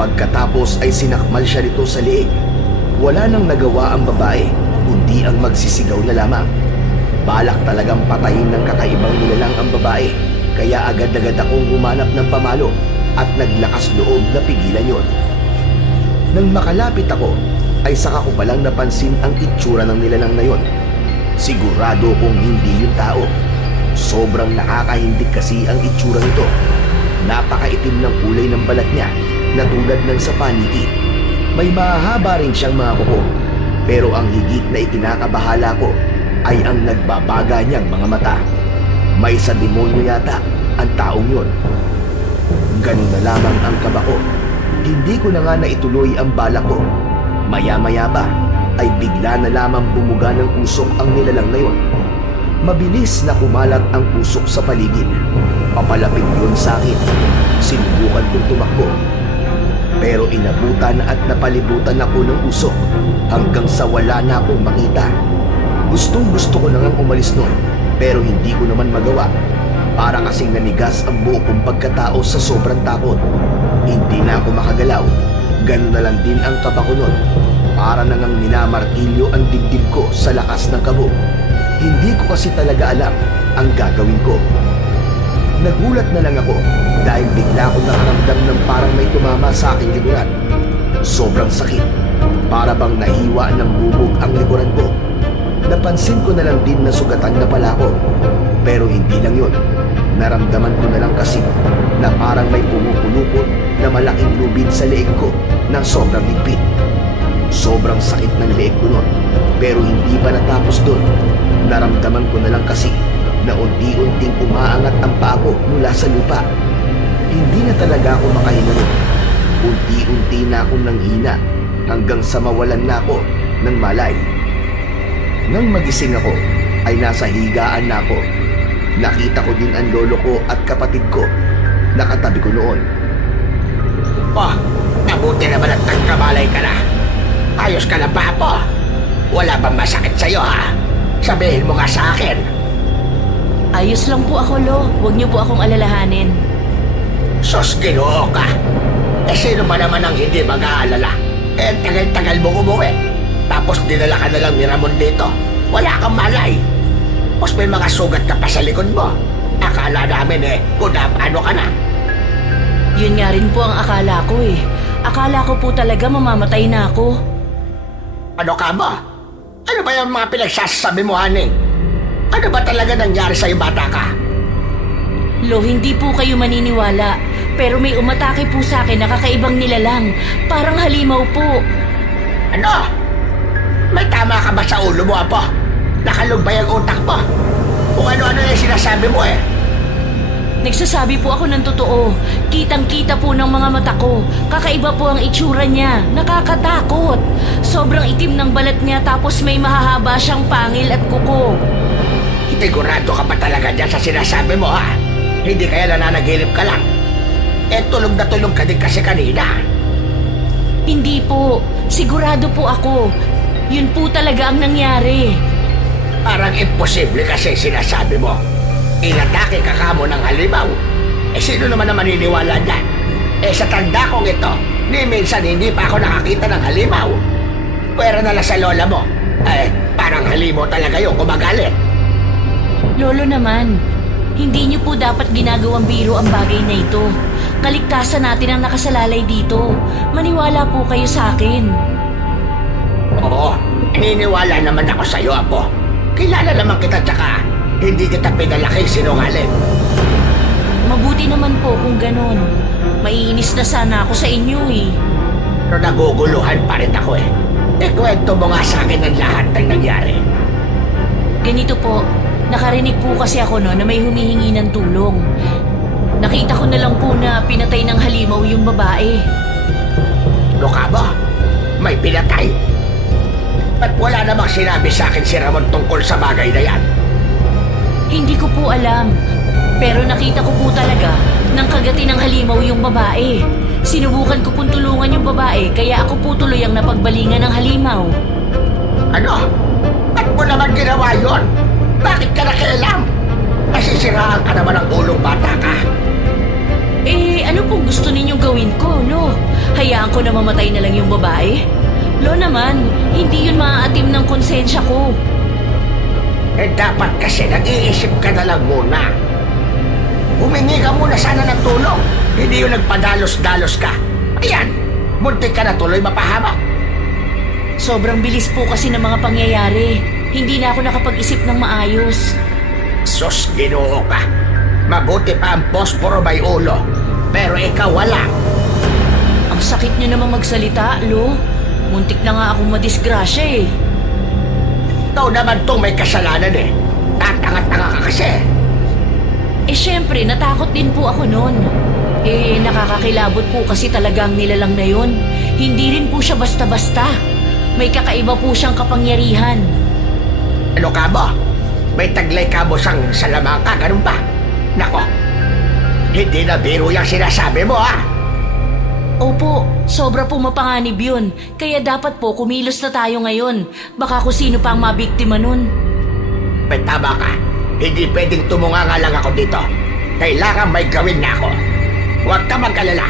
Pagkatapos ay sinakmal siya nito sa liig. Wala nang nagawa ang babae kundi ang magsisigaw na lamang. Balak talagang patayin ng kakaibang nilalang ang babae, kaya agad-agad akong humanap ng pamalo at naglakas loob na pigilan yon. Nang makalapit ako, ay saka ko palang napansin ang itsura ng nilalang na yon. Sigurado kong hindi yung tao. Sobrang nakakahindik kasi ang itsura nito. Napakaitim ng kulay ng balat niya na tulad ng sa paniki. May mahahaba rin siyang mga kuko, pero ang higit na ikinakabahala ko ay ang nagbabaga niyang mga mata. May sa demonyo yata ang taong yon. Ganun na lamang ang kaba ko. Hindi ko na nga naituloy ang balak ko. Maya-maya pa ay bigla na lamang bumuga ng usok ang nilalang na yon. Mabilis na kumalat ang usok sa paligid. Papalapit yun sa akin. Sinubukan kong tumakbo. Pero inabutan at napalibutan ako ng usok hanggang sa wala na akong makita. Gustong-gusto ko na ngang umalis nun, pero hindi ko naman magawa. Para kasing nanigas ang buo kong pagkatao sa sobrang takot. Hindi na ako makagalaw. Ganun na lang din ang kaba ko nun. Para na ngang minamartilyo ang dibdib ko sa lakas ng kabo. Hindi ko kasi talaga alam ang gagawin ko. Nagulat na lang ako dahil bigla akong nakaramdam ng parang may tumama sa aking likuran. Sobrang sakit. Para bang nahiwa ng bubog ang likuran ko. Napansin ko na lang din na sugatan na pala ako. Pero hindi lang yun. Naramdaman ko na lang kasi na parang may pumupulupot na malaking lubid sa leeg ko ng sobrang higpit. Sobrang sakit ng leeg ko nun. Pero hindi pa natapos dun. Naramdaman ko na lang kasi na unti-unting umaangat ang paa ko mula sa lupa. Hindi na talaga ako makahinga nun. Unti-unti na akong nanghina hanggang sa mawalan na ako ng malay. Nang magising ako, ay nasa higaan na ako. Nakita ko din ang lolo ko at kapatid ko. Nakatabi ko noon. Po, mabuti naman at nagkamalay ka na. Ayos ka na ba, po? Wala bang masakit sa'yo, ha? Sabihin mo nga sa akin. Ayos lang po ako, Lo. Huwag niyo po akong alalahanin. Sus, Ginoo ka. Sino ba naman ang hindi mag-aalala? Tagal-tagal mo umuwi. Tapos dinala ka na lang ni Ramon dito. Wala kang malay. Tapos may mga sugat ka pa sa likod mo. Akala namin kung paano ka na. Yun nga rin po ang akala ko eh. Akala ko po talaga mamamatay na ako. Ano ka ba? Ano ba yung mga pinagsasabi mo, Haning? Ano ba talaga nangyari sa'yo, bata ka? Lo, hindi po kayo maniniwala. Pero may umatake po sa akin na kakaibang nilalang. Parang halimaw po. Ano? May tama ka ba sa ulo mo, Apo? Nakalubay ang utak mo. Kung ano-ano yung sinasabi mo Nagsasabi po ako ng totoo. Kitang-kita po ng mga mata ko. Kakaiba po ang itsura niya. Nakakatakot. Sobrang itim ng balat niya tapos may mahahaba siyang pangil at kuko. Sigurado ka ba talaga dyan sa sinasabi mo, ha? Hindi kaya nananaginip ka lang? Tulog na tulog ka din kasi kanina. Hindi po. Sigurado po ako. Yun po talaga ang nangyari. Parang imposible kasi sinasabi mo. Inatake ka kamo ng halimaw. Sino naman na maniniwala dyan? Sa tanda kong ito, ni minsan hindi pa ako nakakita ng halimaw. Pwera na lang sa lola mo. Parang halimaw talaga yung kumagalit. Lolo naman, hindi niyo po dapat ginagawang biro ang bagay na ito. Kaligtasan natin ang nakasalalay dito. Maniwala po kayo sa akin. Oo, niniwala naman ako sa'yo, Apo. Kilala naman kita tsaka hindi kita pinalaki sinungaling. Mabuti naman po kung ganon. Maiinis na sana ako sa inyo eh. Pero naguguluhan pa rin ako Ikwento mo nga sa akin ang lahat ng nangyari. Ganito po, nakarinig po kasi ako na may humihingi ng tulong. Nakita ko na lang po na pinatay ng halimaw yung babae. Ano ka ba? May pinatay? Ba't wala namang sinabi sa akin si Ramon tungkol sa bagay na yan? Hindi ko po alam. Pero nakita ko po talaga nang kagati ng halimaw yung babae. Sinubukan ko pong tulungan yung babae kaya ako po tuloy ang napagbalingan ng halimaw. Ano? Ba't mo naman ginawa yon? Bakit ka nakialam? Nasisiraan ka naman ang ulong bata ka. Ano pong gusto ninyong gawin ko, no? Hayaan ko na mamatay na lang yung babae? Lo naman, hindi yun maaatim ng konsensya ko. Dapat kasi nag-iisip ka na lang muna. Humingi ka muna sana ng tulong. Hindi yung nagpadalos-dalos ka. Ayan, muntik ka na tuloy mapahama. Sobrang bilis po kasi ng mga pangyayari. Hindi na ako nakapag-isip ng maayos. Sus, Ginoo ka. Mabuti pa ang posporo may ulo. Pero ikaw wala. Ang sakit niyo naman magsalita, Lo. Muntik na nga akong madisgrasya eh. Ikaw naman tong may kasalanan Tatanga-tanga ka kasi. Syempre, natakot din po ako noon. Nakakakilabot po kasi talaga ang nilalang na yun. Hindi rin po siya basta-basta. May kakaiba po siyang kapangyarihan. Ano ka ba? May taglay ka mo sang salamangka, ganun ba? Nako, hindi na biro yung sinasabi mo, ha? Opo, sobra po mapanganib yun. Kaya dapat po kumilos na tayo ngayon. Baka kung sino pa ang mabiktima nun. May tama ka. Hindi pwedeng tumunganga lang ako dito. Kailangan may gawin na ako. Huwag ka mag-alala.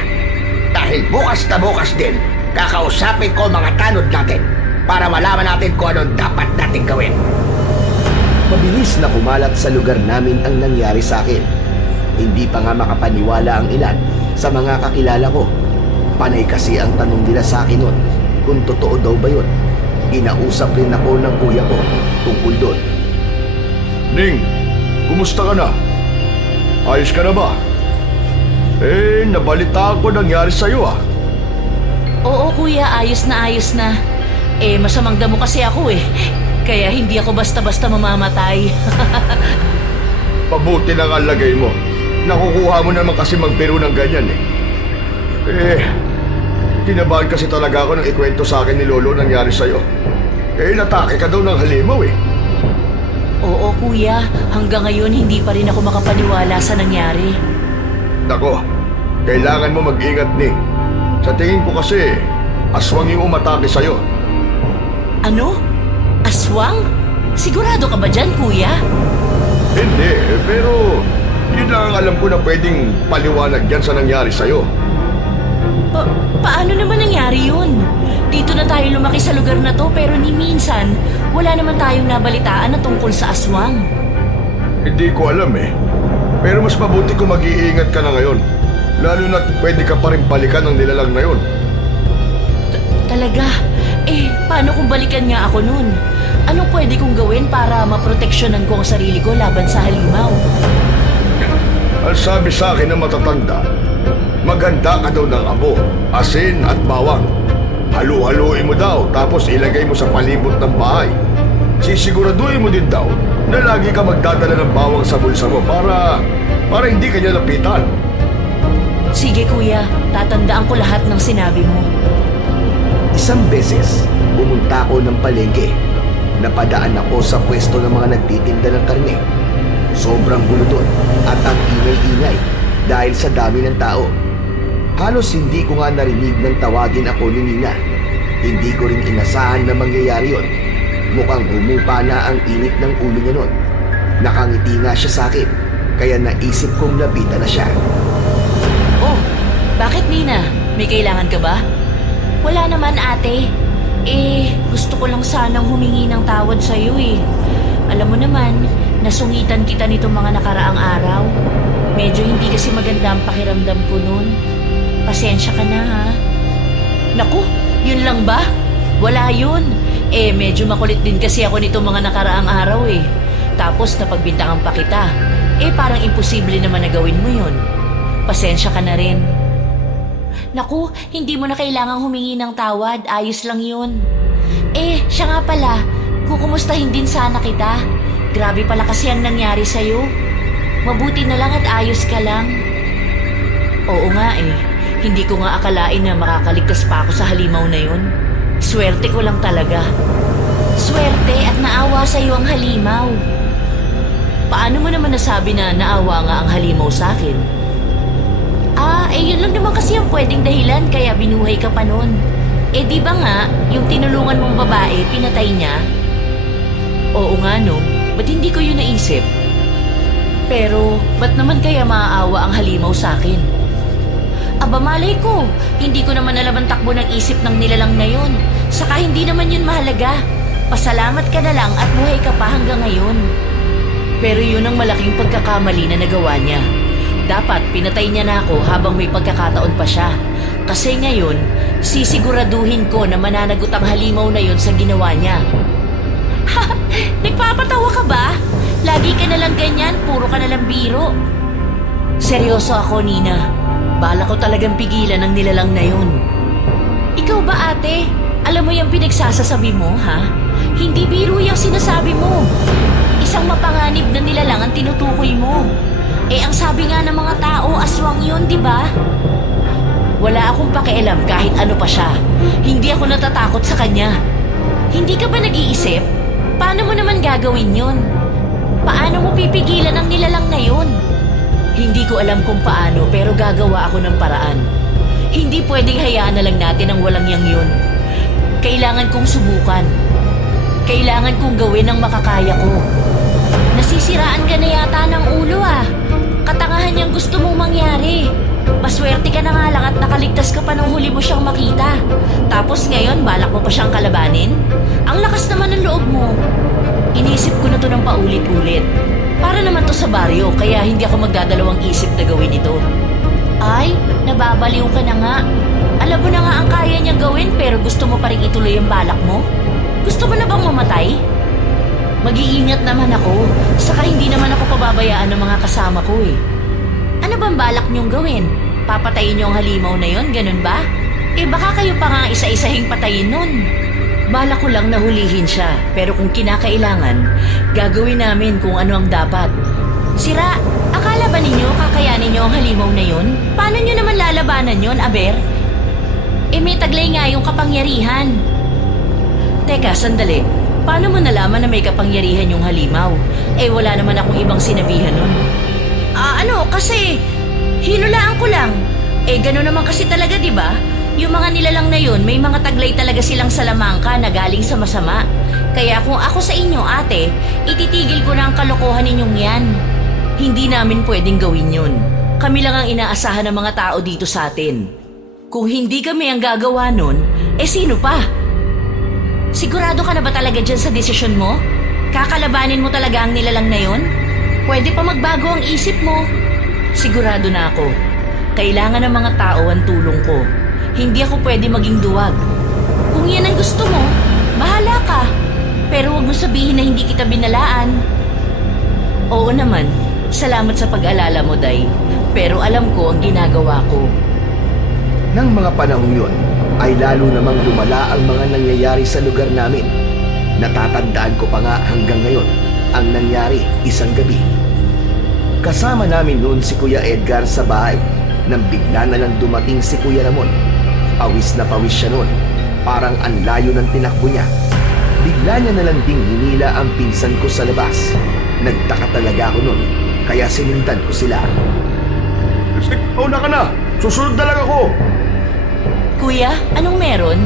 Dahil bukas na bukas din, kakausapin ko mga tanod natin para malaman natin kung anong dapat natin gawin. Mabilis na kumalat sa lugar namin ang nangyari sa akin. Hindi pa nga makapaniwala ang ilan sa mga kakilala ko. Panay kasi ang tanong nila sa akin nun kung totoo daw ba yun. Inausap rin ako ng kuya ko tungkol doon. Ning, kumusta ka na? Ayos ka na ba? Nabalita ko nangyari sa'yo Oo kuya, ayos na ayos na. Masamang damo kasi ako eh. Kaya hindi ako basta-basta mamamatay. Mabuti lang ang lagay mo. Nakukuha mo naman kasi magbiro ng ganyan eh. Kinabahan kasi talaga ako nang ikwento sa akin ni Lolo nangyari sa'yo. Natake ka daw ng halimaw eh. Oo kuya, hanggang ngayon hindi pa rin ako makapaniwala sa nangyari. Nako, kailangan mo mag-ingat ni. Sa tingin ko kasi, aswang yung umatake sa'yo. Ano? Aswang? Sigurado ka ba dyan kuya? Hindi, pero yun lang ang alam ko na pwedeng paliwanag yan sa nangyari sa'yo. Paano naman nangyari yun? Dito na tayo lumaki sa lugar na to pero ni minsan, wala naman tayong nabalitaan na tungkol sa aswang. Hindi ko alam eh. Pero mas mabuti kung mag-iingat ka na ngayon. Lalo na't pwede ka pa rin balikan ng nilalang na yun. Talaga? Paano kung balikan nga ako nun? Anong pwede kong gawin para maproteksyonan ko ang sarili ko laban sa halimaw? Ang sabi sa akin ng matatanda, maganda ka daw ng abo, asin at bawang. Halu-haluin mo daw tapos ilagay mo sa palibot ng bahay. Sisiguraduhin mo din daw na lagi ka magdadala ng bawang sa bulsa mo para hindi ka niya lapitan. Sige kuya, tatandaan ko lahat ng sinabi mo. Isang beses, pumunta ako ng palengke. Napadaan ako sa pwesto ng mga nagtitinda ng karne. Sobrang gulo doon at ang ingay-ingay dahil sa dami ng tao. Halos hindi ko nga narinig nang tawagin ako ni Nina. Hindi ko rin inasahan na mangyayari yon. Mukhang humupa na ang init ng ulo niya nun. Nakangiti nga siya sa akin, kaya naisip kong lapitan na siya. Oh, bakit Nina? May kailangan ka ba? Wala naman ate. Gusto ko lang sanang humingi ng tawad sa'yo eh. Alam mo naman, nasungitan kita nitong mga nakaraang araw. Medyo hindi kasi maganda ang pakiramdam ko noon. Pasensya ka na ha. Naku, yun lang ba? Wala yun. Medyo makulit din kasi ako nitong mga nakaraang araw eh. Tapos napagbintangan pa kita. Parang imposible naman na gawin mo yun. Pasensya ka na rin. Naku, hindi mo na kailangang humingi ng tawad. Ayos lang yun. Siya nga pala. Kukumustahin din sana kita. Grabe pala kasi ang nangyari sa'yo. Mabuti na lang at ayos ka lang. Oo nga Hindi ko nga akalain na makakaligtas pa ako sa halimaw na yun. Swerte ko lang talaga. Swerte at naawa sa'yo ang halimaw. Paano mo naman nasabi na naawa nga ang halimaw sa akin? Yun lang naman kasi ang pwedeng dahilan kaya binuhay ka pa nun. Di ba nga, yung tinulungan mong babae, pinatay niya? Oo nga no, ba't hindi ko yun naisip? Pero, ba't naman kaya maaawa ang halimaw sa akin? Aba malay ko, hindi ko naman alam ang takbo ng isip ng nilalang na yun. Saka hindi naman yun mahalaga. Pasalamat ka na lang at buhay ka pa hanggang ngayon. Pero yun ang malaking pagkakamali na nagawa niya. Dapat pinatay niya na ako habang may pagkakataon pa siya. Kasi ngayon, sisiguraduhin ko na mananagot ang halimaw na yun sa ginawa niya. Ha? Nagpapatawa ka ba? Lagi ka na lang ganyan, puro ka na lang biro. Seryoso ako, Nina. Bala ko talagang pigilan ang nilalang na yun. Ikaw ba ate? Alam mo yung pinagsasasabi mo, ha? Hindi biro yung sinasabi mo. Isang mapanganib na nilalang ang tinutukoy mo. Ang sabi nga ng mga tao, aswang yun, di ba? Wala akong pakialam kahit ano pa siya. Hindi ako natatakot sa kanya. Hindi ka ba nag-iisip? Paano mo naman gagawin yun? Paano mo pipigilan ang nilalang na yun? Hindi ko alam kung paano pero gagawa ako ng paraan. Hindi pwedeng hayaan na lang natin ang walang yang yun. Kailangan kong subukan. Kailangan kong gawin ang makakaya ko. Nasisiraan ka na yata ng ulo Katangahan niyang gusto mong mangyari. Maswerte ka na nga lang at nakaligtas ka pa nung huli mo siyang makita. Tapos ngayon, balak mo pa siyang kalabanin? Ang lakas naman ng loob mo. Inisip ko na to ng paulit-ulit. Para naman to sa baryo, kaya hindi ako magdadalawang isip na gawin ito. Ay, nababaliw ka na nga. Alam mo na nga ang kaya niyang gawin pero gusto mo pa rin ituloy ang balak mo? Gusto mo na bang mamatay? Mag-iingat naman ako, saka hindi naman ako pababayaan ng mga kasama ko Ano bang balak niyong gawin? Papatayin niyo ang halimaw na yon, ganun ba? Baka kayo pa nga isa-isahing patayin nun. Bala ko lang nahulihin siya, pero kung kinakailangan, gagawin namin kung ano ang dapat. Sira, akala ba ninyo kakayanin nyo ang halimaw na yun? Paano nyo naman lalabanan yon, Aber? May taglay nga yung kapangyarihan. Teka, sandali. Paano mo nalaman na may kapangyarihan yung halimaw? Wala naman akong ibang sinabihan nun. Kasi hinulaan ko lang. Gano'n naman kasi talaga, di ba? Yung mga nilalang na yun, may mga taglay talaga silang salamangka na galing sa masama. Kaya kung ako sa inyo, ate, ititigil ko na ang kalokohan ninyong yan. Hindi namin pwedeng gawin yun. Kami lang ang inaasahan ng mga tao dito sa atin. Kung hindi kami ang gagawa nun, sino pa? Sigurado ka na ba talaga dyan sa desisyon mo? Kakalabanin mo talaga ang nilalang na yun? Pwede pa magbago ang isip mo. Sigurado na ako. Kailangan ng mga tao ang tulong ko. Hindi ako pwede maging duwag. Kung yan ang gusto mo, bahala ka. Pero huwag mo sabihin na hindi kita binalaan. Oo naman, salamat sa pag-alala mo, Day. Pero alam ko ang ginagawa ko. Nang mga panahong yun, ay lalo namang lumala ang mga nangyayari sa lugar namin. Natatandaan ko pa nga hanggang ngayon ang nangyari isang gabi. Kasama namin noon si Kuya Edgar sa bahay nang bigla na lang dumating si Kuya Ramon. Pawis na pawis siya noon, parang ang layo ng tinakbo niya. Bigla niya na lang ding hinila ang pinsan ko sa labas. Nagtaka talaga ako noon, kaya sinundan ko sila. Una ka na! Susunod na lang ako! Kuya, anong meron?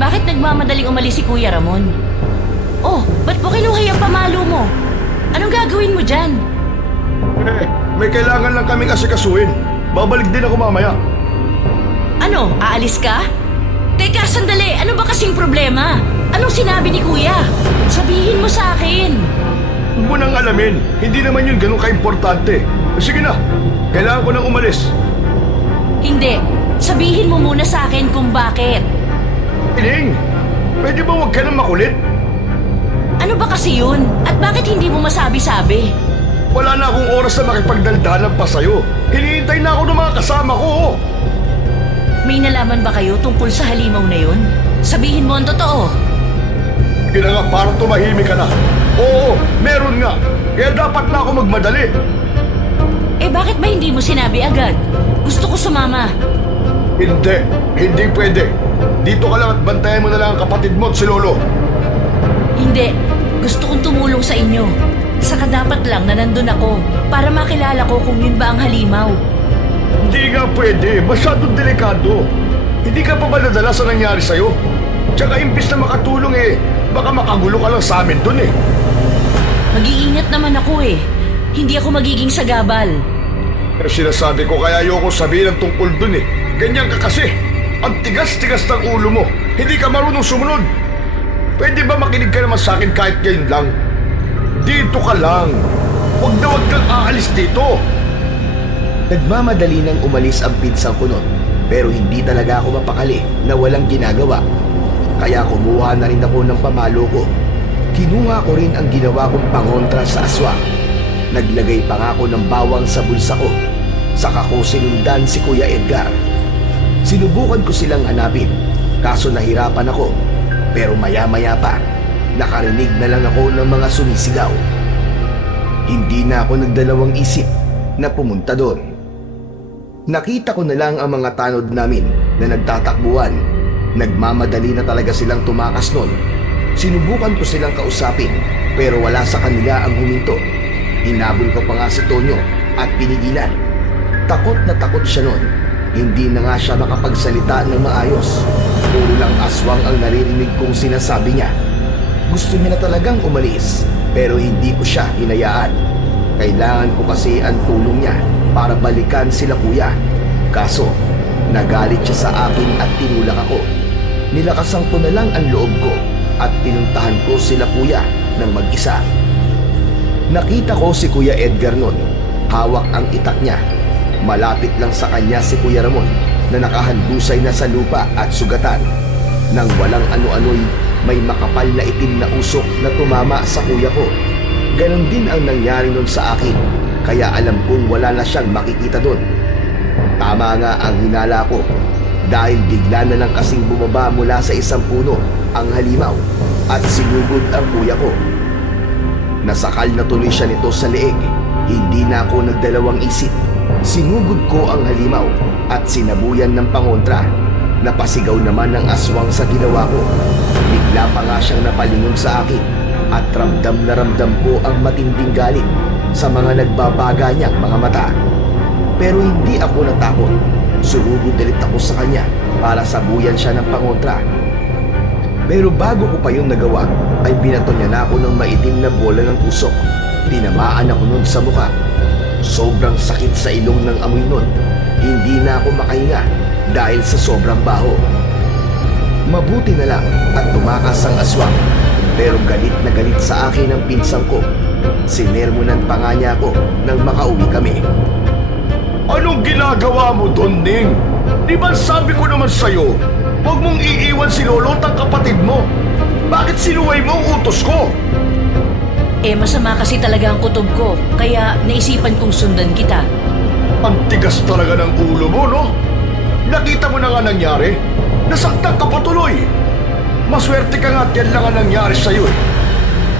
Bakit nagmamadaling umalis si Kuya Ramon? Oh, ba't mo kinuha yung pamalo mo? Anong gagawin mo dyan? May kailangan lang kaming asikasuhin. Babalik din ako mamaya. Ano, aalis ka? Teka, sandali, ano ba kasing problema? Anong sinabi ni Kuya? Sabihin mo sa akin. Huwag mo nang alamin. Hindi naman yun ganun ka-importante. Sige na, kailangan ko nang umalis. Hindi, sabihin mo muna sa akin kung bakit. Ining, pwede ba huwag ka nang makulit? Ano ba kasi yun? At bakit hindi mo masabi-sabi? Wala na akong oras na makipagdaldalan pa sa'yo. Hinihintay na ako ng mga kasama ko. May nalaman ba kayo tungkol sa halimaw na yun? Sabihin mo ang totoo. Sige na nga, parang tumahimik ka na. Oo, meron nga. Kaya dapat na ako magmadali. Bakit ba hindi mo sinabi agad? Gusto ko sumama. Hindi pwede. Dito ka lang at bantayan mo na lang ang kapatid mo at si Lolo. Hindi. Gusto kong tumulong sa inyo. Saka dapat lang na nandun ako para makilala ko kung yun ba ang halimaw. Hindi nga pwede. Masyadong delikado. Hindi ka pa ba nadala sa nangyari sa'yo? Tsaka imbis na makatulong baka makagulo ka lang sa amin dun Mag-iingat naman ako Hindi ako magiging sagabal. Sinasabi ko kaya ayoko sabihin ang tungkol dun Ganyan ka kasi. Ang tigas-tigas ng ulo mo. Hindi ka marunong sumunod. Pwede ba makinig ka naman sa akin kahit ngayon lang? Dito ka lang. Huwag na huwag kang aalis dito. Nagmamadali nang umalis ang pinsang ko noon, pero hindi talaga ako mapakali na walang ginagawa. Kaya kumuha na rin ako ng pamalo ko. Kinuha ko rin ang ginawa kong pangontra sa aswang. Naglagay pa nga ako ng bawang sa bulsa ko. Saka ko sinundan si Kuya Edgar. Sinubukan ko silang hanapin, kaso nahirapan ako. Pero maya-maya pa, nakarinig na lang ako ng mga sumisigaw. Hindi na ako nagdalawang isip na pumunta doon. Nakita ko na lang ang mga tanod namin na nagtatakbuhan. Nagmamadali na talaga silang tumakas noon. Sinubukan ko silang kausapin, pero wala sa kanila ang huminto. Hinabol ko pa nga si Tonyo at pinigilan. Takot na takot siya noon. Hindi na nga siya makapagsalita ng maayos. Puro lang aswang ang naririnig kong sinasabi niya. Gusto niya na talagang umalis, pero hindi ko siya hinayaan. Kailangan ko kasi ang tulong niya para balikan sila Kuya. Kaso, nagalit siya sa akin at tinulak ako. Nilakasan ko na lang ang loob ko at pinuntahan ko sila Kuya ng mag-isa. Nakita ko si Kuya Edgar noon. Hawak ang itak niya. Malapit lang sa kanya si Kuya Ramon na nakahandusay na sa lupa at sugatan. Nang walang ano-ano'y may makapal na itim na usok na tumama sa kuya ko. Ganon din ang nangyari noon sa akin, kaya alam kong wala na siyang makikita doon. Tama nga ang hinala ko. dahil bigla na lang kasing bumaba mula sa isang puno ang halimaw at sinugod ang kuya ko. Nasakal na tuloy siya nito sa leeg. Hindi na ako nagdalawang isip. Sinugod ko ang halimaw at sinabuyan ng pangontra. Napasigaw naman ang aswang sa ginawa ko. Bigla pa nga siyang napalingon sa akin at ramdam na ramdam ko ang matinding galit sa mga nagbabaga niyang mga mata. Pero hindi ako natakot. Sumugod ulit ako sa kanya para sabuyan siya ng pangontra. Pero bago ko pa yun nagawa, ay binato niya na ako ng maitim na bola ng usok. Tinamaan ako nun sa mukha. Sobrang sakit sa ilong ng amoy nun. Hindi na ako makahinga dahil sa sobrang baho. Mabuti na lang at tumakas ang aswang. Pero galit na galit sa akin ang pinsang ko. Sinermonan pa nga niya ako nang makauwi kami. Anong ginagawa mo doon, Ning? Di ba sabi ko naman sa'yo, huwag mong iiwan si Lolo at ang kapatid mo? Bakit sinuway mo ang utos ko? Eh masama kasi talaga ang kutob ko, kaya naisipan kong sundan kita. Ang tigas talaga ng ulo mo, no? Nakita mo na nga nangyari? Nasaktan ka pa tuloy. Maswerte ka nga at yan lang ang nangyari sa'yo.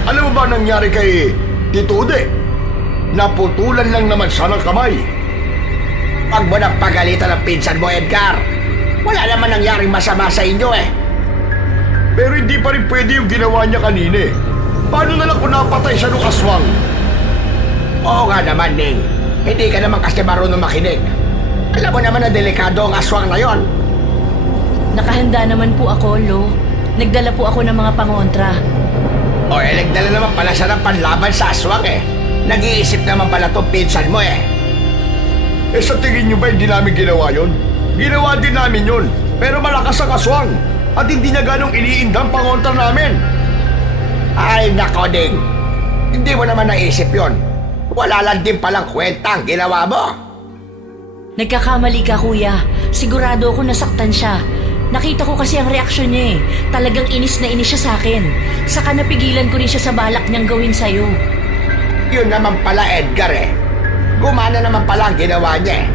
Alam mo ba ang nangyari kay Tito Ude? Naputulan lang naman siya ng kamay. Huwag mo nang pagalitan ng pinsan mo, Edgar. Wala naman nangyaring masama sa inyo eh. Pero hindi pa rin pwede yung ginawa niya kanina. Paano na lang kung napatay siya ng aswang? Oo nga naman, Ning. Hindi ka naman kasi marunong makinig. Alam mo naman na delikado ang aswang na yon. Nakahanda naman po ako, Lo. Nagdala po ako ng mga pangontra. O nagdala naman pala siya ng panlaban sa aswang eh. Nag-iisip naman pala itong pinsan mo eh. Eh sa tingin niyo ba hindi namin ginawa yon? Ginawa din namin yun. Pero malakas ang aswang. At hindi niya ganong iniindang pangontra namin. Ay nako, Ding. Hindi mo naman naisip yon. Wala lang din palang kwenta ang ginawa mo. Nagkakamali ka, kuya. Sigurado ako nasaktan siya. Nakita ko kasi ang reaksyon niya eh. Talagang inis na inis siya sa akin. Saka napigilan ko rin siya sa balak niyang gawin sa'yo. Yun naman pala, Edgar eh. Gumana naman pala ang ginawa niya eh.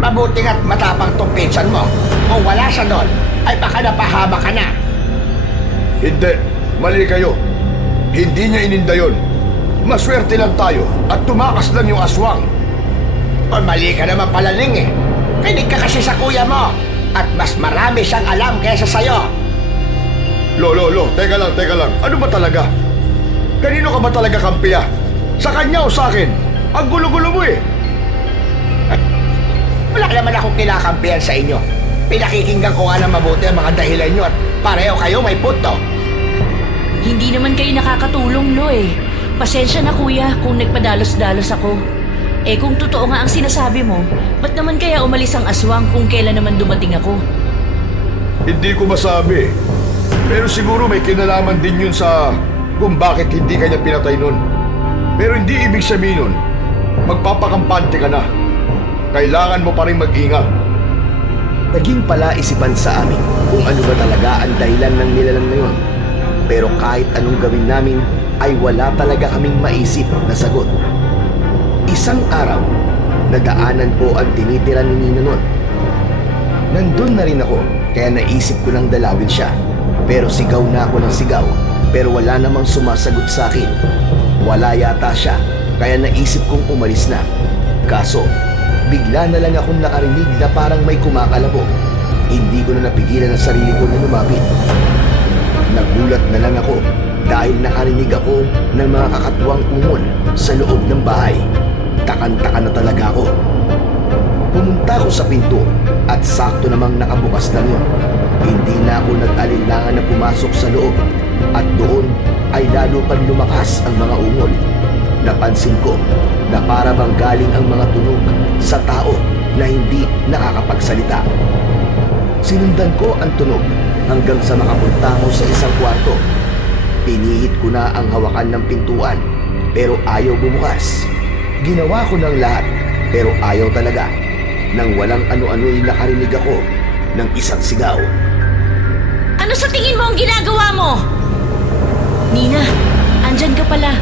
Mabuti nga't matapang tong pinsan mo. Kung wala siya doon, ay baka napahama ka na. Hindi. Mali kayo. Hindi niya ininda yun. Maswerte lang tayo at tumakas lang yung aswang. O mali ka naman pala, Ning eh. Kinig ka kasi sa kuya mo. At mas marami siyang alam kaysa sa'yo. Lo, teka lang. Ano ba talaga? Kanino ka ba talaga kampiya? Sa kanya o sa akin? Ang gulo-gulo mo eh. Wala naman akong kinakampihan sa inyo. Pinakikinggan ko nga na mabuti ang mga dahilan nyo at pareho kayo may punto. Hindi naman kayo nakakatulong, Lo eh. Pasensya na, kuya, kung nagpadalos-dalos ako. Eh kung totoo nga ang sinasabi mo, ba't naman kaya umalis ang aswang kung kailan naman dumating ako? Hindi ko masabi. Pero siguro may kinalaman din yun sa kung bakit hindi kanya pinatay nun. Pero hindi ibig sabihin nun, magpapakampante ka na. Kailangan mo pa rin mag-ingat. Naging palaisipan sa amin kung ano ba talaga ang dahilan ng nilalang na yun. Pero kahit anong gawin namin ay wala talaga kaming maisip na sagot. Isang araw, nadaanan ko ang tinitira ni Nina nun. Nandun na rin ako kaya naisip ko nang dalawin siya. Pero sigaw na ako ng sigaw pero wala namang sumasagot sa akin. Wala yata siya kaya naisip kong umalis na. Kaso, bigla na lang akong nakarinig na parang may kumakalabog. Hindi ko na napigilan ang sarili ko na lumapit. Nagulat na lang ako dahil nakarinig ako ng mga kakatwang ungol sa loob ng bahay. Takan-taka na talaga ako. Pumunta ako sa pinto at sakto namang nakabukas lang yun. Hindi na ako nag-alinlangan na pumasok sa loob at doon ay lalo pang lumakas ang mga ungol. Napansin ko na para bang galing ang mga tunog sa tao na hindi nakakapagsalita. Sinundan ko ang tunog hanggang sa makapunta ako sa isang kwarto. Pinihit ko na ang hawakan ng pintuan pero ayaw bumukas. Ginawa ko ng lahat pero ayaw talaga. Nang walang ano-ano'y nakarinig ako ng isang sigaw. Ano sa tingin mo ang ginagawa mo? Nina, andyan ka pala.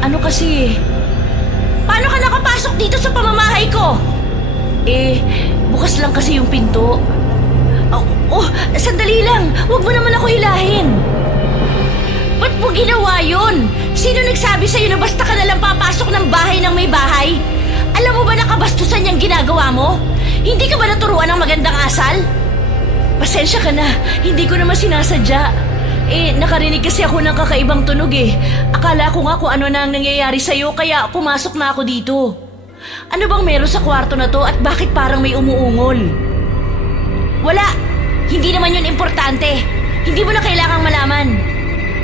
Ano kasi paano ka nakapasok dito sa pamamahay ko? Eh, bukas lang kasi yung pinto. Sandali lang. Huwag mo naman ako hilahin. Ba't mo ginawa yun? Sino nagsabi sa'yo na basta ka nalang papasok ng bahay ng may bahay? Alam mo ba na kabastusan yung ginagawa mo? Hindi ka ba naturuan ng magandang asal? Pasensya ka na. Hindi ko naman sinasadya. Nakarinig kasi ako ng kakaibang tunog eh. Akala ko nga kung ano na ang nangyayari sa'yo kaya pumasok na ako dito. Ano bang meron sa kwarto na to at bakit parang may umuungol? Wala! Hindi naman yun importante. Hindi mo na kailangang malaman.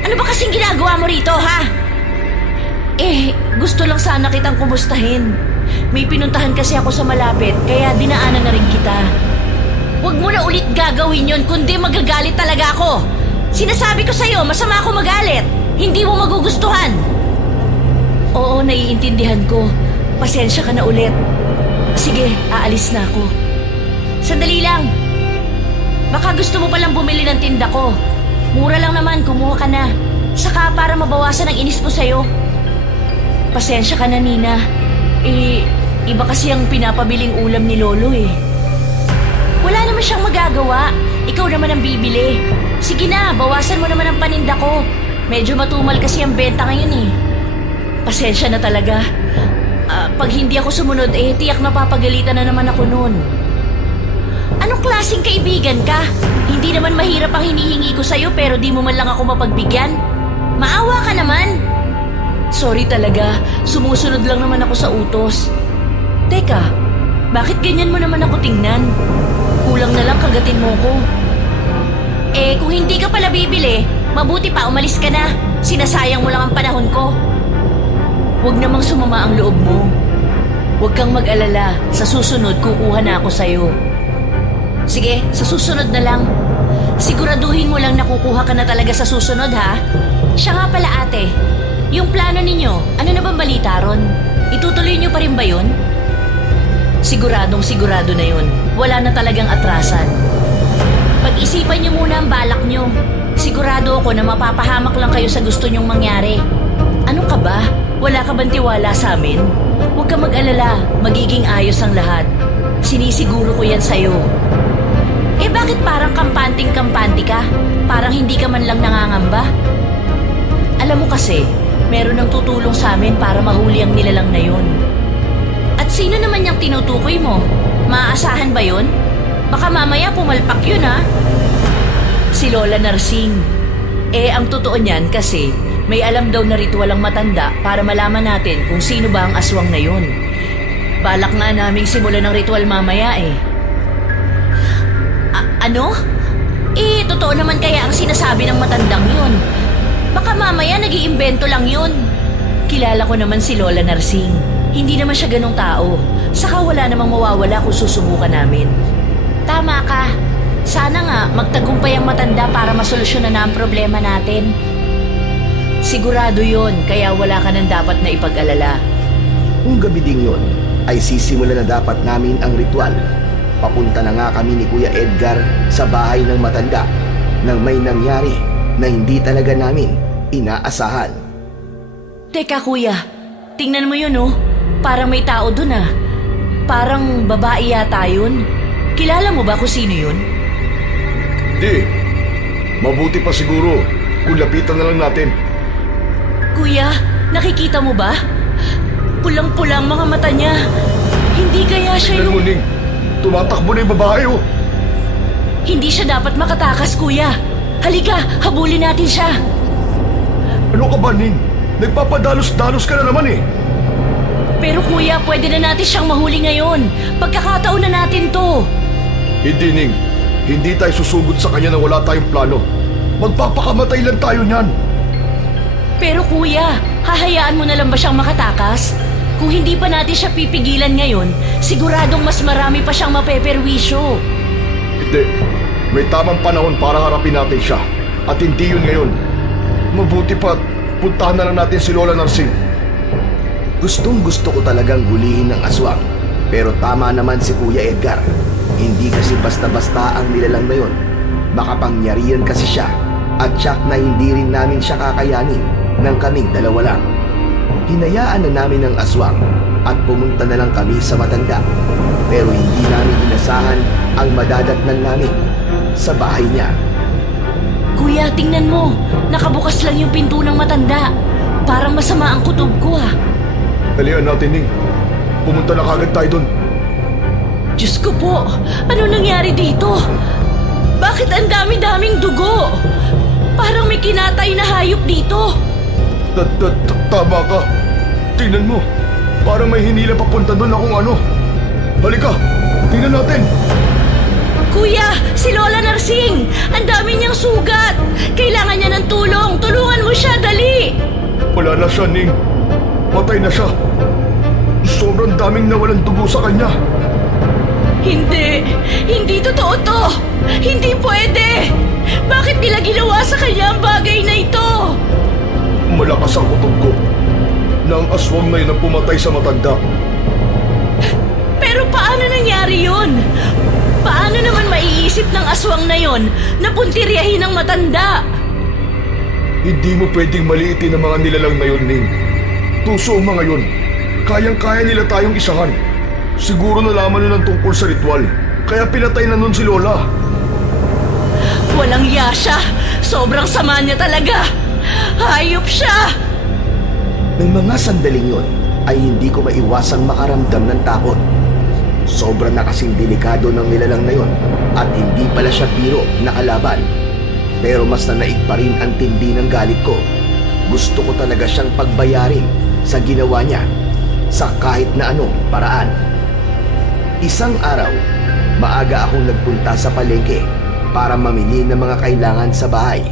Ano ba kasing ginagawa mo rito, ha? Gusto lang sana kitang kumustahin. May pinuntahan kasi ako sa malapit, kaya dinaanan na rin kita. Huwag mo na ulit gagawin yun, kundi magagalit talaga ako. Sinasabi ko sa'yo, masama ako magalit. Hindi mo magugustuhan. Oo, naiintindihan ko. Pasensya ka na ulit. Sige, aalis na ako. Sandali lang. Baka gusto mo palang bumili ng tinda ko. Mura lang naman, kumuha ka na. Saka para mabawasan ang inis ko sa'yo. Pasensya ka na, Nina. Iba kasi ang pinapabiling ulam ni Lolo eh. Wala naman siyang magagawa. Ikaw naman ang bibili. Sige na, bawasan mo naman ang paninda ko. Medyo matumal kasi ang benta ngayon eh. Pasensya na talaga. Pag hindi ako sumunod tiyak napapagalitan na naman ako noon. Anong klaseng kaibigan ka? Hindi naman mahirap ang hinihingi ko sa'yo pero di mo man lang ako mapagbigyan. Maawa ka naman. Sorry talaga, sumusunod lang naman ako sa utos. Teka, bakit ganyan mo naman ako tingnan? Kulang na lang kagatin mo ko. Kung hindi ka pala bibili, mabuti pa umalis ka na. Sinasayang mo lang ang panahon ko. Huwag namang sumama ang loob mo. Huwag kang mag-alala, sa susunod kukuha na ako sa'yo. Sige, sa susunod na lang. Siguraduhin mo lang na kukuha ka na talaga sa susunod, ha? Siya nga pala ate, yung plano ninyo, ano na bang balita ron? Itutuloy niyo pa rin ba yun? Siguradong sigurado na yun. Wala na talagang atrasan. Pag-isipan niyo muna ang balak niyo. Sigurado ako na mapapahamak lang kayo sa gusto niyong mangyari. Ano ka ba? Wala ka bang tiwala sa amin? Huwag ka mag-alala, magiging ayos ang lahat. Sinisiguro ko yan sa'yo. Bakit parang kampanting-kampanti ka? Parang hindi ka man lang nangangamba? Alam mo kasi, meron ng tutulong sa amin para mahuli ang nilalang na yun. At sino naman yung tinutukoy mo? Maaasahan ba yun? Baka mamaya pumalpak yun, ha? Si Lola Narsing. Ang totoo niyan kasi, may alam daw na ritual ang matanda para malaman natin kung sino ba ang aswang na yun. Balak nga naming simulan ng ritual mamaya eh. Ano? Totoo naman kaya ang sinasabi ng matandang yun. Baka mamaya nag-iimbento lang yun. Kilala ko naman si Lola Narsing. Hindi naman siya ganong tao. Saka wala namang mawawala kung susubukan namin. Tama ka. Sana nga magtagumpay ang matanda para masolusyonan na ang problema natin. Sigurado yun, kaya wala ka nang dapat na ipag-alala. Kung gabi ding yun, ay sisimula na dapat namin ang ritual. Papunta na nga kami ni Kuya Edgar sa bahay ng matanda nang may nangyari na hindi talaga namin inaasahan. Teka kuya, tingnan mo yun oh. Parang may tao dun ah. Parang babae yata yun. Kilala mo ba kung sino yun? Di. Mabuti pa siguro kung lapitan na lang natin. Kuya, nakikita mo ba? Pulang-pulang mga mata niya. Hindi kaya siya Tignan mo, yung... Ning. Tumatakbo na yung babae, oh. Hindi siya dapat makatakas, kuya. Halika, habulin natin siya. Ano ka ba, Ning? Nagpapadalos-dalos ka na naman eh. Pero kuya, pwede na natin siyang mahuli ngayon. Pagkakataon na natin to. Hindi, Ning. Hindi tayo susugod sa kanya na wala tayong plano. Magpapakamatay lang tayo niyan. Pero kuya, hahayaan mo na lang ba siyang makatakas? Kung hindi pa natin siya pipigilan ngayon, siguradong mas marami pa siyang mapeperwisyo. Hindi. May tamang panahon para harapin natin siya. At hindi yun ngayon. Mabuti pa, puntahan na lang natin si Lola Narsing. Gustong gusto ko talagang hulihin ng aswang. Pero tama naman si Kuya Edgar. Hindi kasi basta-basta ang nilalang na yun. Makapangyarihan kasi siya. At tiyak na hindi rin namin siya kakayanin nang kaming dalawa lang. Hinayaan na namin ang aswang at pumunta na lang kami sa matanda. Pero hindi namin inasahan ang madadatnan namin sa bahay niya. Kuya, tingnan mo. Nakabukas lang yung pinto ng matanda. Parang masama ang kutob ko ah. Dalian natin, Ning. Pumunta na kagad tayo doon. Diyos ko po, ano nangyari dito? Bakit ang dami-daming dugo? Parang may kinatay na hayop dito. Tama ka. Tingnan mo. Parang may hinila papunta doon na kung ano. Halika, tingnan natin. Kuya, si Lola Narsing! Ang dami niyang sugat! Kailangan niya ng tulong! Tulungan mo siya, dali! Wala na siya, Ning. Patay na siya. Sobrang daming nawalan dugo sa kanya. Hindi! Hindi totoo to! Hindi pwede! Bakit nila ginawa sa kanya ang bagay na ito? Malakas ang kutob ko. Na ang aswang na yun ang pumatay sa matanda. Pero paano nangyari yun? Paano naman maiisip ng aswang na yon na puntiryahin ng matanda? Hindi mo pwedeng maliitin ang mga nilalang na yun, Ning. Tuso ang mga yun. Kayang-kaya nila tayong isahan. Siguro nalaman nyo ng tungkol sa ritual. Kaya pinatay na nun si Lola. Walang iya siya! Sobrang sama niya talaga! Hayop siya! May mga sandaling yun ay hindi ko maiwasang makaramdam ng takot. Sobra na kasing delikado ng nilalang na yun at hindi pala siya biro na kalaban. Pero mas nanaig pa rin ang tindi ng galit ko. Gusto ko talaga siyang pagbayarin sa ginawa niya sa kahit na anong paraan. Isang araw, maaga akong nagpunta sa palengke para mamili ng mga kailangan sa bahay.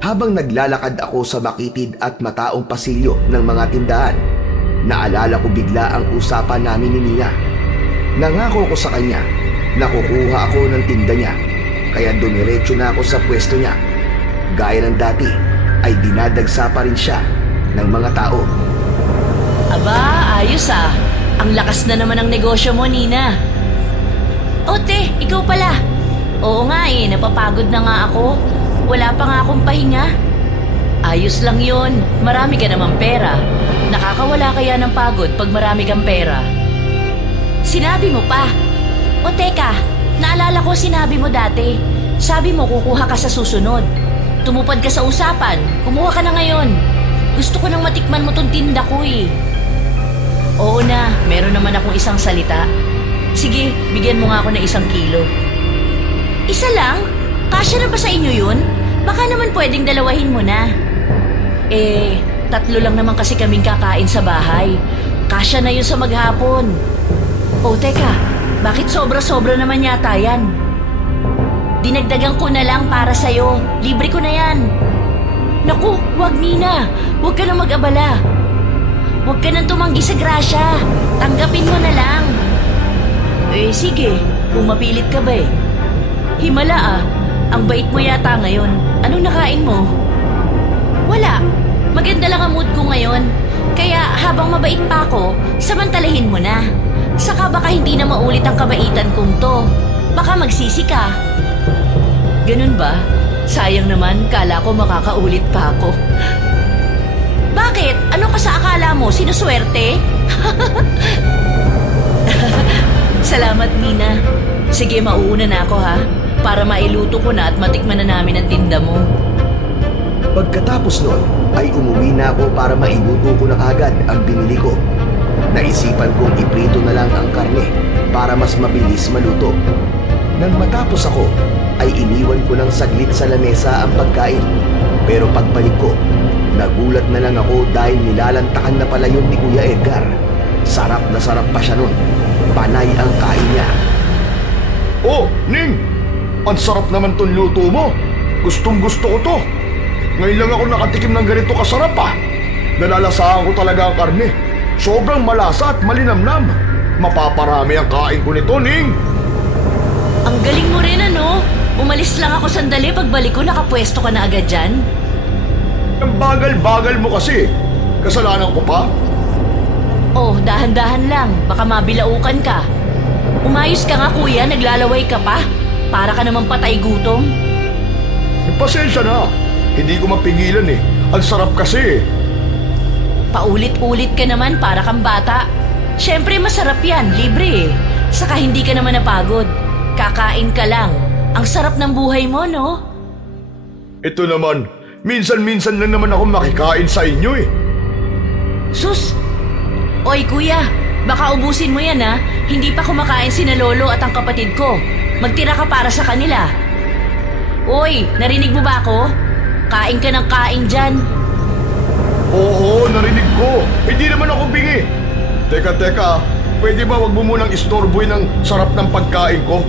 Habang naglalakad ako sa makitid at mataong pasilyo ng mga tindahan, naalala ko bigla ang usapan namin ni Nina. Nangako ko sa kanya na kukuha ako ng tinda niya, kaya dumiretso na ako sa pwesto niya. Gaya ng dati ay dinadagsa pa rin siya ng mga tao. Aba, ayos ah. Ang lakas na naman ng negosyo mo, Nina. Ote, ikaw pala. Oo nga eh, napapagod na nga ako. Wala pa nga akong pahinga. Ayos lang yon. Marami ka namang pera. Nakakawala kaya ng pagod pag marami kang pera. Sinabi mo pa. O teka, naalala ko sinabi mo dati. Sabi mo kukuha ka sa susunod. Tumupad ka sa usapan. Kumuha ka na ngayon. Gusto ko nang matikman mo tong tinda ko eh. Oo na, meron naman akong isang salita. Sige, bigyan mo nga ako ng 1 kilo. Isa lang? Kasya na ba sa inyo yun? Baka naman pwedeng dalawahin mo na. 3 lang naman kasi kaming kakain sa bahay. Kasya na yun sa maghapon. Oh, teka, bakit sobra-sobra naman yata yan? Dinagdagan ko na lang para sa'yo. Libre ko na yan. Naku, wag Nina. Huwag ka nang mag-abala. Huwag ka nang tumanggi sa grasya. Tanggapin mo na lang. Sige, kung mapilit ka ba eh. Himala ah, ang bait mo yata ngayon. Anong nakain mo? Wala. Maganda lang ang mood ko ngayon. Kaya habang mabait pa ako, samantalahin mo na. Saka baka hindi na maulit ang kabaitan kong to. Baka magsisi ka. Ganun ba? Sayang naman, kala ko makakaulit pa ako. Bakit? Ano ka sa akala mo? Sinuswerte? Salamat, Nina. Sige, mauuna na ako ha. Para mailuto ko na at matikman na namin ang tinda mo. Pagkatapos nun, ay umuwi na ako para mailuto ko na agad ang binili ko. Naisipan kong iprito na lang ang karne para mas mabilis maluto. Nang matapos ako, ay iniwan ko ng saglit sa lamesa ang pagkain. Pero pagbalik ko, nagulat na lang ako dahil nilalantakan na pala yun ni Kuya Edgar. Sarap na sarap pa siya nun. Panay ang kain niya. Oh, Ning! Ang sarap naman tong luto mo. Gustong gusto ko to. Ngayon lang ako nakatikim ng ganito kasarap ah. Nalalasahan ko talaga ang karne. Sobrang malasa at malinamnam. Mapaparami ang kain ko nito, Ning. Ang galing mo rin ano? Umalis lang ako sandali, pagbalik ko nakapwesto ka na agad dyan. Ang bagal-bagal mo kasi. Kasalanan ko pa? Oh, dahan-dahan lang. Baka mabilaukan ka. Umayos ka nga kuya, naglalaway ka pa. Para ka naman patay gutom. Pasensya na. Hindi ko mapigilan eh. Ang sarap kasi. Paulit-ulit ka naman para kang bata. Siyempre masarap yan, libre eh. Saka hindi ka naman napagod. Kakain ka lang. Ang sarap ng buhay mo, no? Ito naman, minsan-minsan lang naman ako makikain sa inyo eh. Sus! Oy, kuya, baka ubusin mo yan, ha? Hindi pa kumakain sina lolo at ang kapatid ko. Magtira ka para sa kanila. Oy, narinig mo ba ako? Kain ka ng kain dyan. Oo, narinig ko. Hindi naman ako bingi. Teka, pwede ba wag mo munang istorboy ng sarap ng pagkain ko?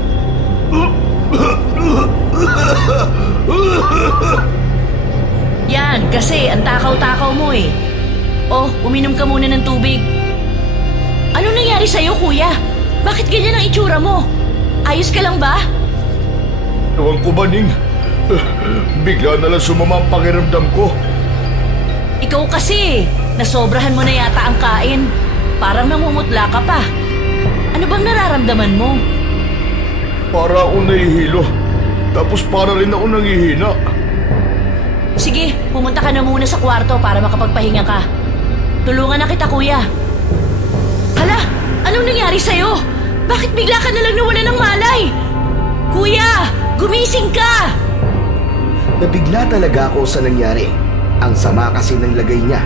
Yan, kasi ang takaw-takaw mo eh. Oh, uminom ka muna ng tubig. Ano nangyari sa'yo, kuya? Bakit ganyan ang itsura mo? Ayos ka lang ba? Ewan ko ba, Ning? Bigla na lang sumama ang pakiramdam ko. Ikaw kasi, nasobrahan mo na yata ang kain. Parang namumutla ka pa. Ano bang nararamdaman mo? Para akong nahihilo. Tapos para rin ako nangihina. Sige, pumunta ka na muna sa kwarto para makapagpahinga ka. Tulungan na kita, kuya. Hala, anong nangyari sa'yo? Bakit bigla ka na lang nawala ng malay? Kuya, gumising ka! Nabigla talaga ako sa nangyari. Ang sama kasi ng lagay niya.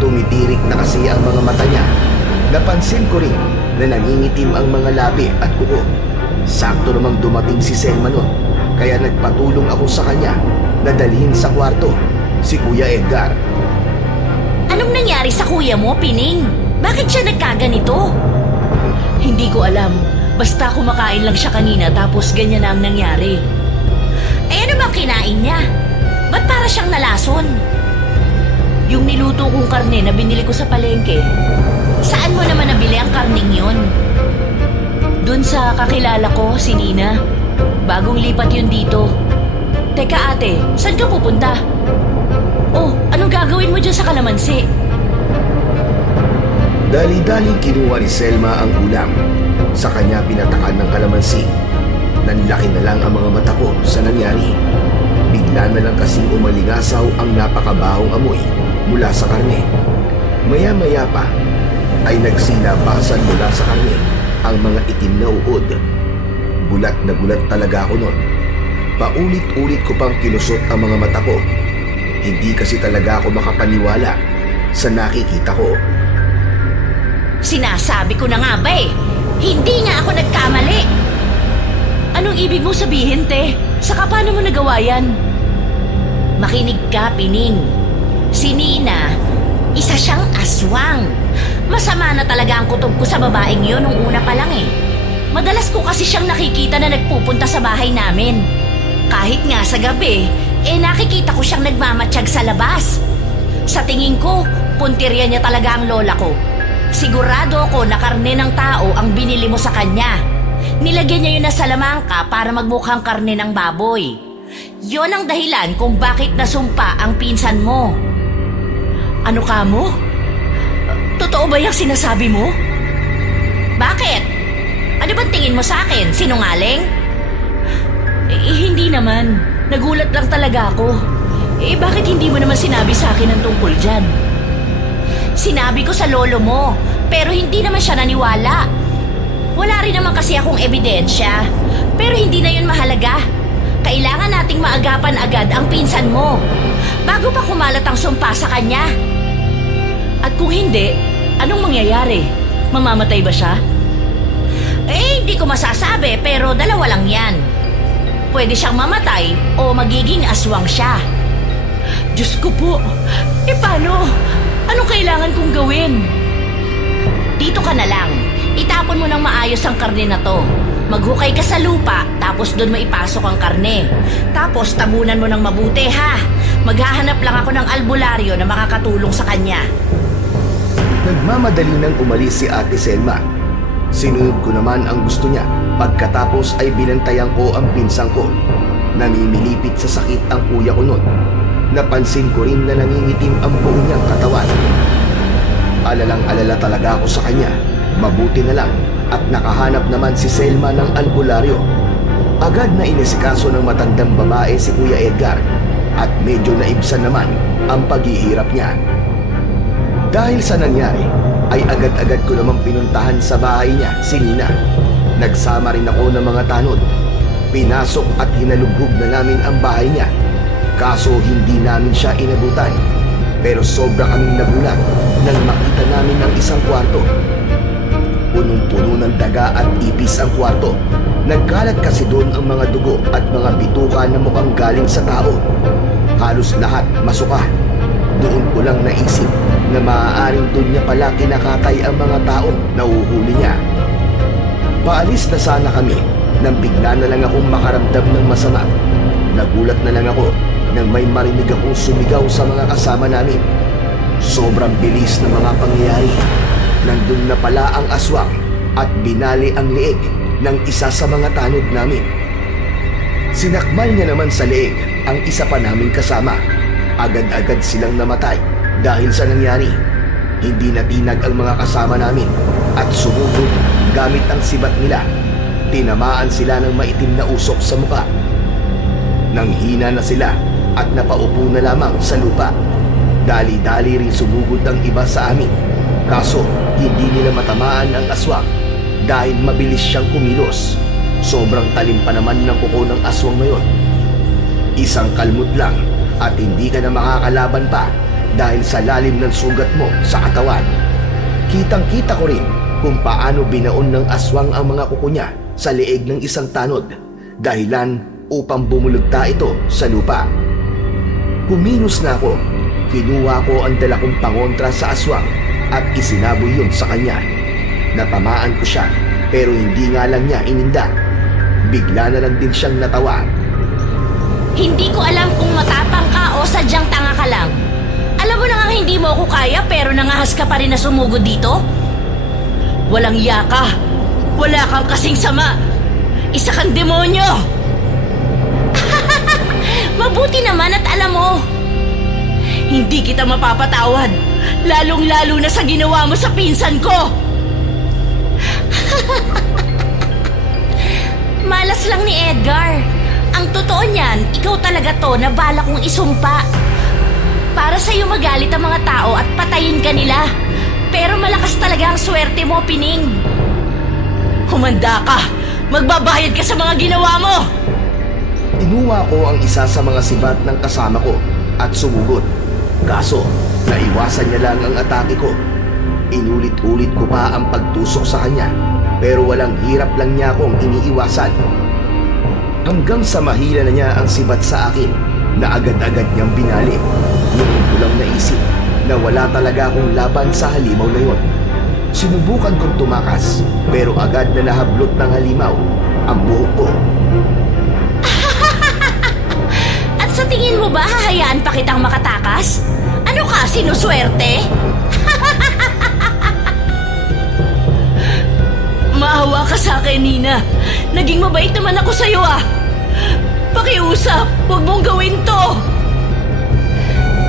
Tumitirik na kasi ang mga mata niya. Napansin ko rin na nangingitim ang mga labi at kuko. Sakto namang dumating si Selma nun, kaya nagpatulong ako sa kanya na dalhin sa kwarto si Kuya Edgar. Anong nangyari sa kuya mo, Pining? Bakit siya nagkaganito? Hindi ko alam. Basta kumakain lang siya kanina tapos ganyan na ang nangyari. Eh ano bang kinain niya? Ba't para siyang nalason? Yung niluto kong karne na binili ko sa palengke, saan mo naman nabili ang karning yun? Doon sa kakilala ko, si Nina. Bagong lipat yun dito. Teka ate, saan ka pupunta? Oh, anong gagawin mo dyan sa kalamansi? Dali-daling kinuha ni Selma ang ulam. Sa kanya pinatakan ng kalamansi. Nanlaki na lang ang mga mata ko sa nangyari. Bigla na lang kasing umalingasaw ang napakabahong amoy mula sa karne. Maya-maya pa ay nagsilabasan mula sa karne ang mga itim na uod. Bulat na bulat talaga ako nun. Paulit-ulit ko pang kinusot ang mga mata ko. Hindi kasi talaga ako makapaniwala sa nakikita ko. Sinasabi ko na nga ba eh, hindi nga ako nagkamali. Anong ibig mo sabihin, te? Saka paano mo nagawa yan? Makinig ka, Pining. Si Nina, isa siyang aswang. Masama na talaga ang kutob ko sa babaeng yun nung una pa lang eh. Madalas ko kasi siyang nakikita na nagpupunta sa bahay namin. Kahit nga sa gabi, nakikita ko siyang nagmamatsyag sa labas. Sa tingin ko, puntirya niya talaga ang lola ko. Sigurado ako na karne ng tao ang binili mo sa kanya. Nilagyan niya yun na salamangka para magmukhang karne ng baboy. Yon ang dahilan kung bakit nasumpa ang pinsan mo. Ano ka mo? Totoo ba yung sinasabi mo? Bakit? Ano bang tingin mo sa akin? Sinungaling? Hindi naman. Nagulat lang talaga ako. Bakit hindi mo naman sinabi sa akin ang tungkol dyan? Sinabi ko sa lolo mo, pero hindi naman siya naniwala. Wala rin naman kasi akong ebidensya, pero hindi na yun mahalaga. Kailangan nating maagapan agad ang pinsan mo, bago pa kumalat ang sumpa sa kanya. At kung hindi, anong mangyayari? Mamamatay ba siya? Hindi ko masasabi, pero dalawa lang yan. Pwede siyang mamatay o magiging aswang siya. Diyos ko po, paano? Anong kailangan kong gawin? Dito ka na lang. Itapon mo ng maayos ang karne na to. Maghukay ka sa lupa, tapos doon mo ipasok ang karne. Tapos tabunan mo ng mabuti, ha? Maghahanap lang ako ng albularyo na makakatulong sa kanya. Nagmamadali nang umalis si Ate Selma. Sinunod ko naman ang gusto niya. Pagkatapos ay binantayan ko ang pinsang ko. Namimilipit sa sakit ang kuya ko nun. Napansin ko rin na nangingitim ang buong niyang katawan. Alalang-alala talaga ako sa kanya. Mabuti na lang at nakahanap naman si Selma ng albularyo. Agad na inisikaso ng matandang babae si Kuya Edgar at medyo naibsan naman ang paghihirap niya. Dahil sa nangyari, ay agad-agad ko namang pinuntahan sa bahay niya si Nina. Nagsama rin ako ng mga tanod. Pinasok at hinalugog na namin ang bahay niya. Kaso hindi namin siya inabutan. Pero sobra kaming nagulat nang makita namin ang isang kwarto. Punong-puno ng daga at ipis ang kwarto. Nagkalat kasi doon ang mga dugo at mga bituka na mukhang galing sa tao. Halos lahat masuka. Doon ko lang naisip na maaaring doon niya pala kinakatay ang mga taong nauhuli niya. Paalis na sana kami nang bigla na lang akong makaramdam ng masama. Nagulat na lang ako nang may marinig akong sumigaw sa mga kasama namin. Sobrang bilis ng mga pangyayari. Nandun na pala ang aswang at binali ang leeg ng isa sa mga tanod namin. Sinakmal niya naman sa leeg ang isa pa naming kasama. Agad-agad silang namatay dahil sa nangyari. Hindi natinag ang mga kasama namin at sumugod gamit ang sibat nila. Tinamaan sila ng maitim na usok sa muka. Nanghina na sila at napaupo na lamang sa lupa. Dali-dali rin sumugod ang iba sa amin. Kaso hindi nila matamaan ang aswang dahil mabilis siyang kumilos. Sobrang talim pa naman ng kuko ng aswang ngayon. Isang kalmot lang at hindi ka na makakalaban pa dahil sa lalim ng sugat mo sa katawan. Kitang-kita ko rin kung paano binaon ng aswang ang mga kuko niya sa leeg ng isang tanod, dahilan upang bumulugta ito sa lupa. Kumilos na ako. Kinuha ko ang dala kong pangontra sa aswang at isinaboy yun sa kanya. Natamaan ko siya pero hindi nga lang niya ininda. Bigla na lang din siyang natawa. Hindi ko alam kung matapang ka o sadyang tanga ka lang. Alam mo na nga hindi mo ako kaya pero nangahas ka pa rin na sumugod dito? Walang iya ka. Wala kang kasing sama. Isa kang demonyo. Mabuti naman at alam mo, hindi kita mapapatawad. Lalong-lalo na sa ginawa mo sa pinsan ko. Malas lang ni Edgar. Ang totoo niyan, ikaw talaga to na bala kong isumpa. Para sa'yo magalit ang mga tao at patayin ka nila. Pero malakas talaga ang swerte mo, Pining. Humanda ka. Magbabayad ka sa mga ginawa mo. Inuwa ko ang isa sa mga sibat ng kasama ko at sumugod. Kaso, naiwasan niya lang ang atake ko. Inulit-ulit ko pa ang pagtusok sa kanya, pero walang hirap lang niya akong iniiwasan. Hanggang sa mahila na niya ang sibat sa akin na agad-agad niyang binali. Noon ko lang naisip na wala talaga akong laban sa halimaw na yon. Sinubukan kong tumakas, pero agad na nahablot ng halimaw ang buhok ko. At sa tingin mo ba hahayaan pa kitang makatakas? Ano ka, sinuswerte? Maawa ka sa akin, Nina. Naging mabait naman ako sa'yo, ah. Pakiusap, huwag mong gawin to.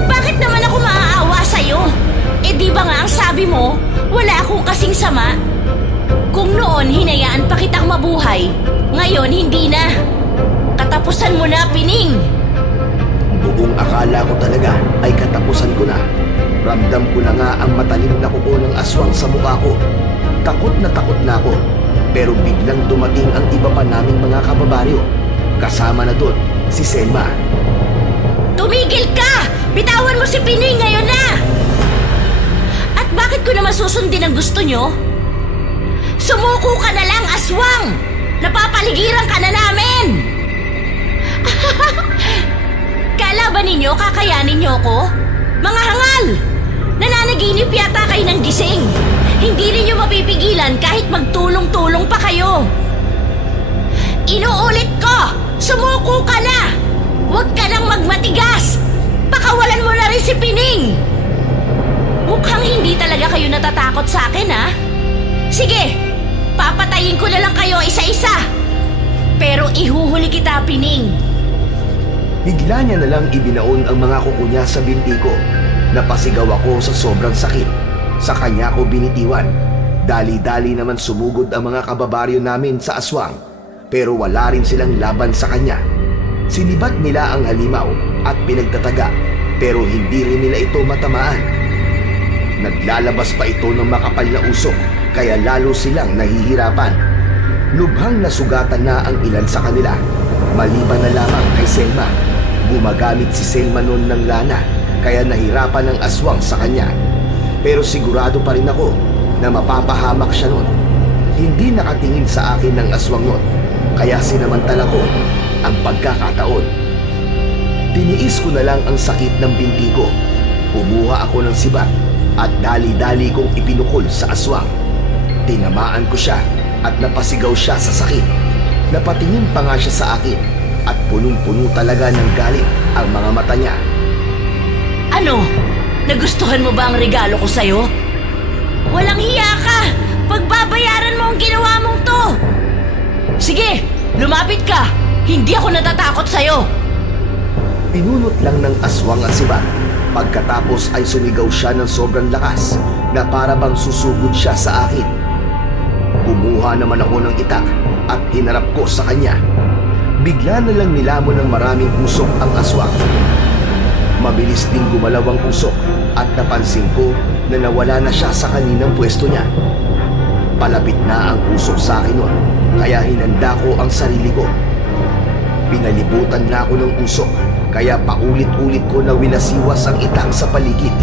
Bakit naman ako maaawa sa'yo? Eh di ba nga ang sabi mo, wala akong kasing sama? Kung noon hinayaan pa kitang mabuhay, ngayon hindi na. Katapusan mo na, Pining. Buong akala ko talaga ay katapusan ko na. Ramdam ko na nga ang matalim na kuko ng aswang sa mukha ko. Takot na ako. Pero biglang dumating ang iba pa naming mga kababaryo. Kasama na doon si Selma. Tumigil ka! Bitawan mo si Pining ngayon na! At bakit ko naman susundin ang gusto nyo? Sumuko ka na lang, aswang! Napapaligiran ka na namin! Kala ba ninyo kakayanin nyo ko? Mga hangal! Nananaginip yata kayo ng gising. Hindi ninyo mapipigilan kahit magtulong-tulong pa kayo. Inuulit ko! Sumuko ka na! Huwag ka nang magmatigas! Pakawalan mo na rin si Pining! Mukhang hindi talaga kayo natatakot sa akin, ha? Sige, papatayin ko na lang kayo isa-isa. Pero ihuhuli kita, Pining. Bigla niya na lang ibinaon ang mga kuko niya sa binti ko. Napasigaw ako sa sobrang sakit. Sa kanya ko binitiwan. Dali-dali naman sumugod ang mga kababaryo namin sa aswang. Pero wala rin silang laban sa kanya. Sinibat nila ang halimaw at pinagtataga, pero hindi rin nila ito matamaan. Naglalabas pa ito ng makapal na usok, kaya lalo silang nahihirapan. Lubhang nasugatan na ang ilan sa kanila. Maliban na lamang kay Selma. Gumagamit si Selma noon ng lana, kaya nahirapan ang aswang sa kanya. Pero sigurado pa rin ako na mapapahamak siya noon. Hindi nakatingin sa akin ng aswang noon, kaya sinamantala ko ang pagkakataon. Tiniis ko na lang ang sakit ng binti ko. Kumuha ako ng sibat at dali-dali kong ipinukol sa aswang. Tinamaan ko siya at napasigaw siya sa sakit. Napatingin pa nga siya sa akin at punong-puno talaga ng galit ang mga mata niya. Ano? Nagustuhan mo ba ang regalo ko sa'yo? Walang hiya ka! Pagbabayaran mo ang ginawa mong to! Sige, lumapit ka! Hindi ako natatakot sa'yo! Pinunot lang ng aswang ang sibat. Pagkatapos ay sumigaw siya ng sobrang lakas na para bang susugod siya sa akin. Kumuha naman ako ng itak at hinarap ko sa kanya. Bigla na lang nilamon ng maraming usok ang aswang. Mabilis ding gumalaw ang usok at napansin ko na nawala na siya sa kaninang pwesto niya. Palapit na ang usok sa akin noon, kaya hinanda ko ang sarili ko. Pinalibutan na ako ng usok, kaya paulit-ulit ko na winasiwas ang itak sa paligid.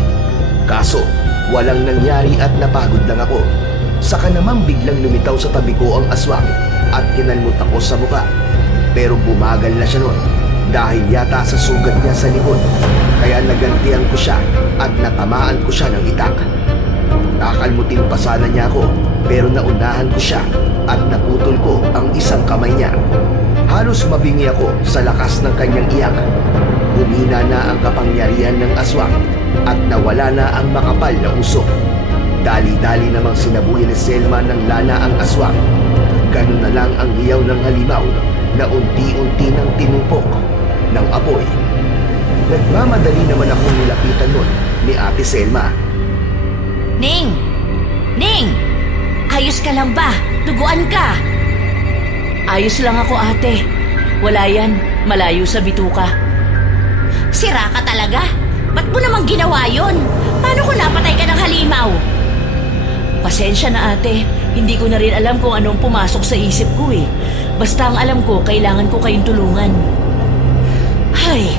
Kaso, walang nangyari at napagod lang ako. Saka namang biglang lumitaw sa tabi ko ang aswang at kinalmot ako sa muka. Pero bumagal na siya noon dahil yata sa sugat niya sa likod. Kaya nagantihan ko siya at natamaan ko siya ng itak. Kakalmutin pa sana niya ako, pero naunahan ko siya at naputol ko ang isang kamay niya. Halos mabingi ako sa lakas ng kanyang iyak. Humina na ang kapangyarihan ng aswang at nawala na ang makapal na usok. Dali-dali namang sinabuhi ni Selma ng lana ang aswang. Ganun na lang ang hiyaw ng halimaw na unti-unti nang tinupok ng apoy. Nagmamadali naman akong nilapitan nun ni Ate Selma. Ning! Ning! Ayos ka lang ba? Duguan ka! Ayos lang ako, ate. Wala yan. Malayo sa bituka. Sira ka talaga? Ba't mo namang ginawa yon? Paano kung napatay ka ng halimaw? Pasensya na, ate. Hindi ko na rin alam kung anong pumasok sa isip ko eh. Basta ang alam ko, kailangan ko kayong tulungan. Ay,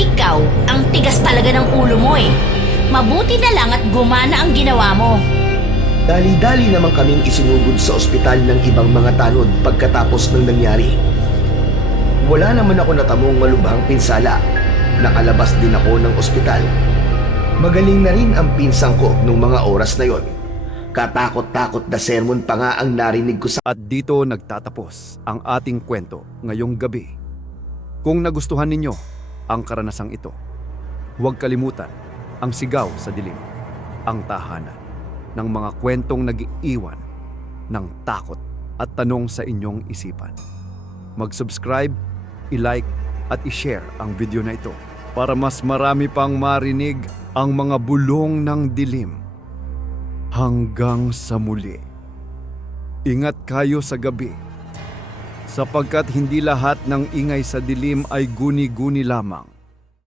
ikaw, ang tigas talaga ng ulo mo eh. Mabuti na lang at gumana ang ginawa mo. Dali-dali naman kaming isinugod sa ospital ng ibang mga tanod pagkatapos ng nangyari. Wala naman ako natamong malubhang pinsala. Nakalabas din ako ng ospital. Magaling na rin ang pinsang ko nung mga oras na yon. Katakot-takot na sermon pa nga ang narinig ko sa... At dito nagtatapos ang ating kwento ngayong gabi. Kung nagustuhan ninyo ang karanasang ito, huwag kalimutan ang Sigaw sa Dilim, ang tahanan ng mga kwentong nag-iiwan ng takot at tanong sa inyong isipan. Mag-subscribe, i-like at i-share ang video na ito para mas marami pang marinig ang mga bulong ng dilim. Hanggang sa muli. Ingat kayo sa gabi, sapagkat hindi lahat ng ingay sa dilim ay guni-guni lamang.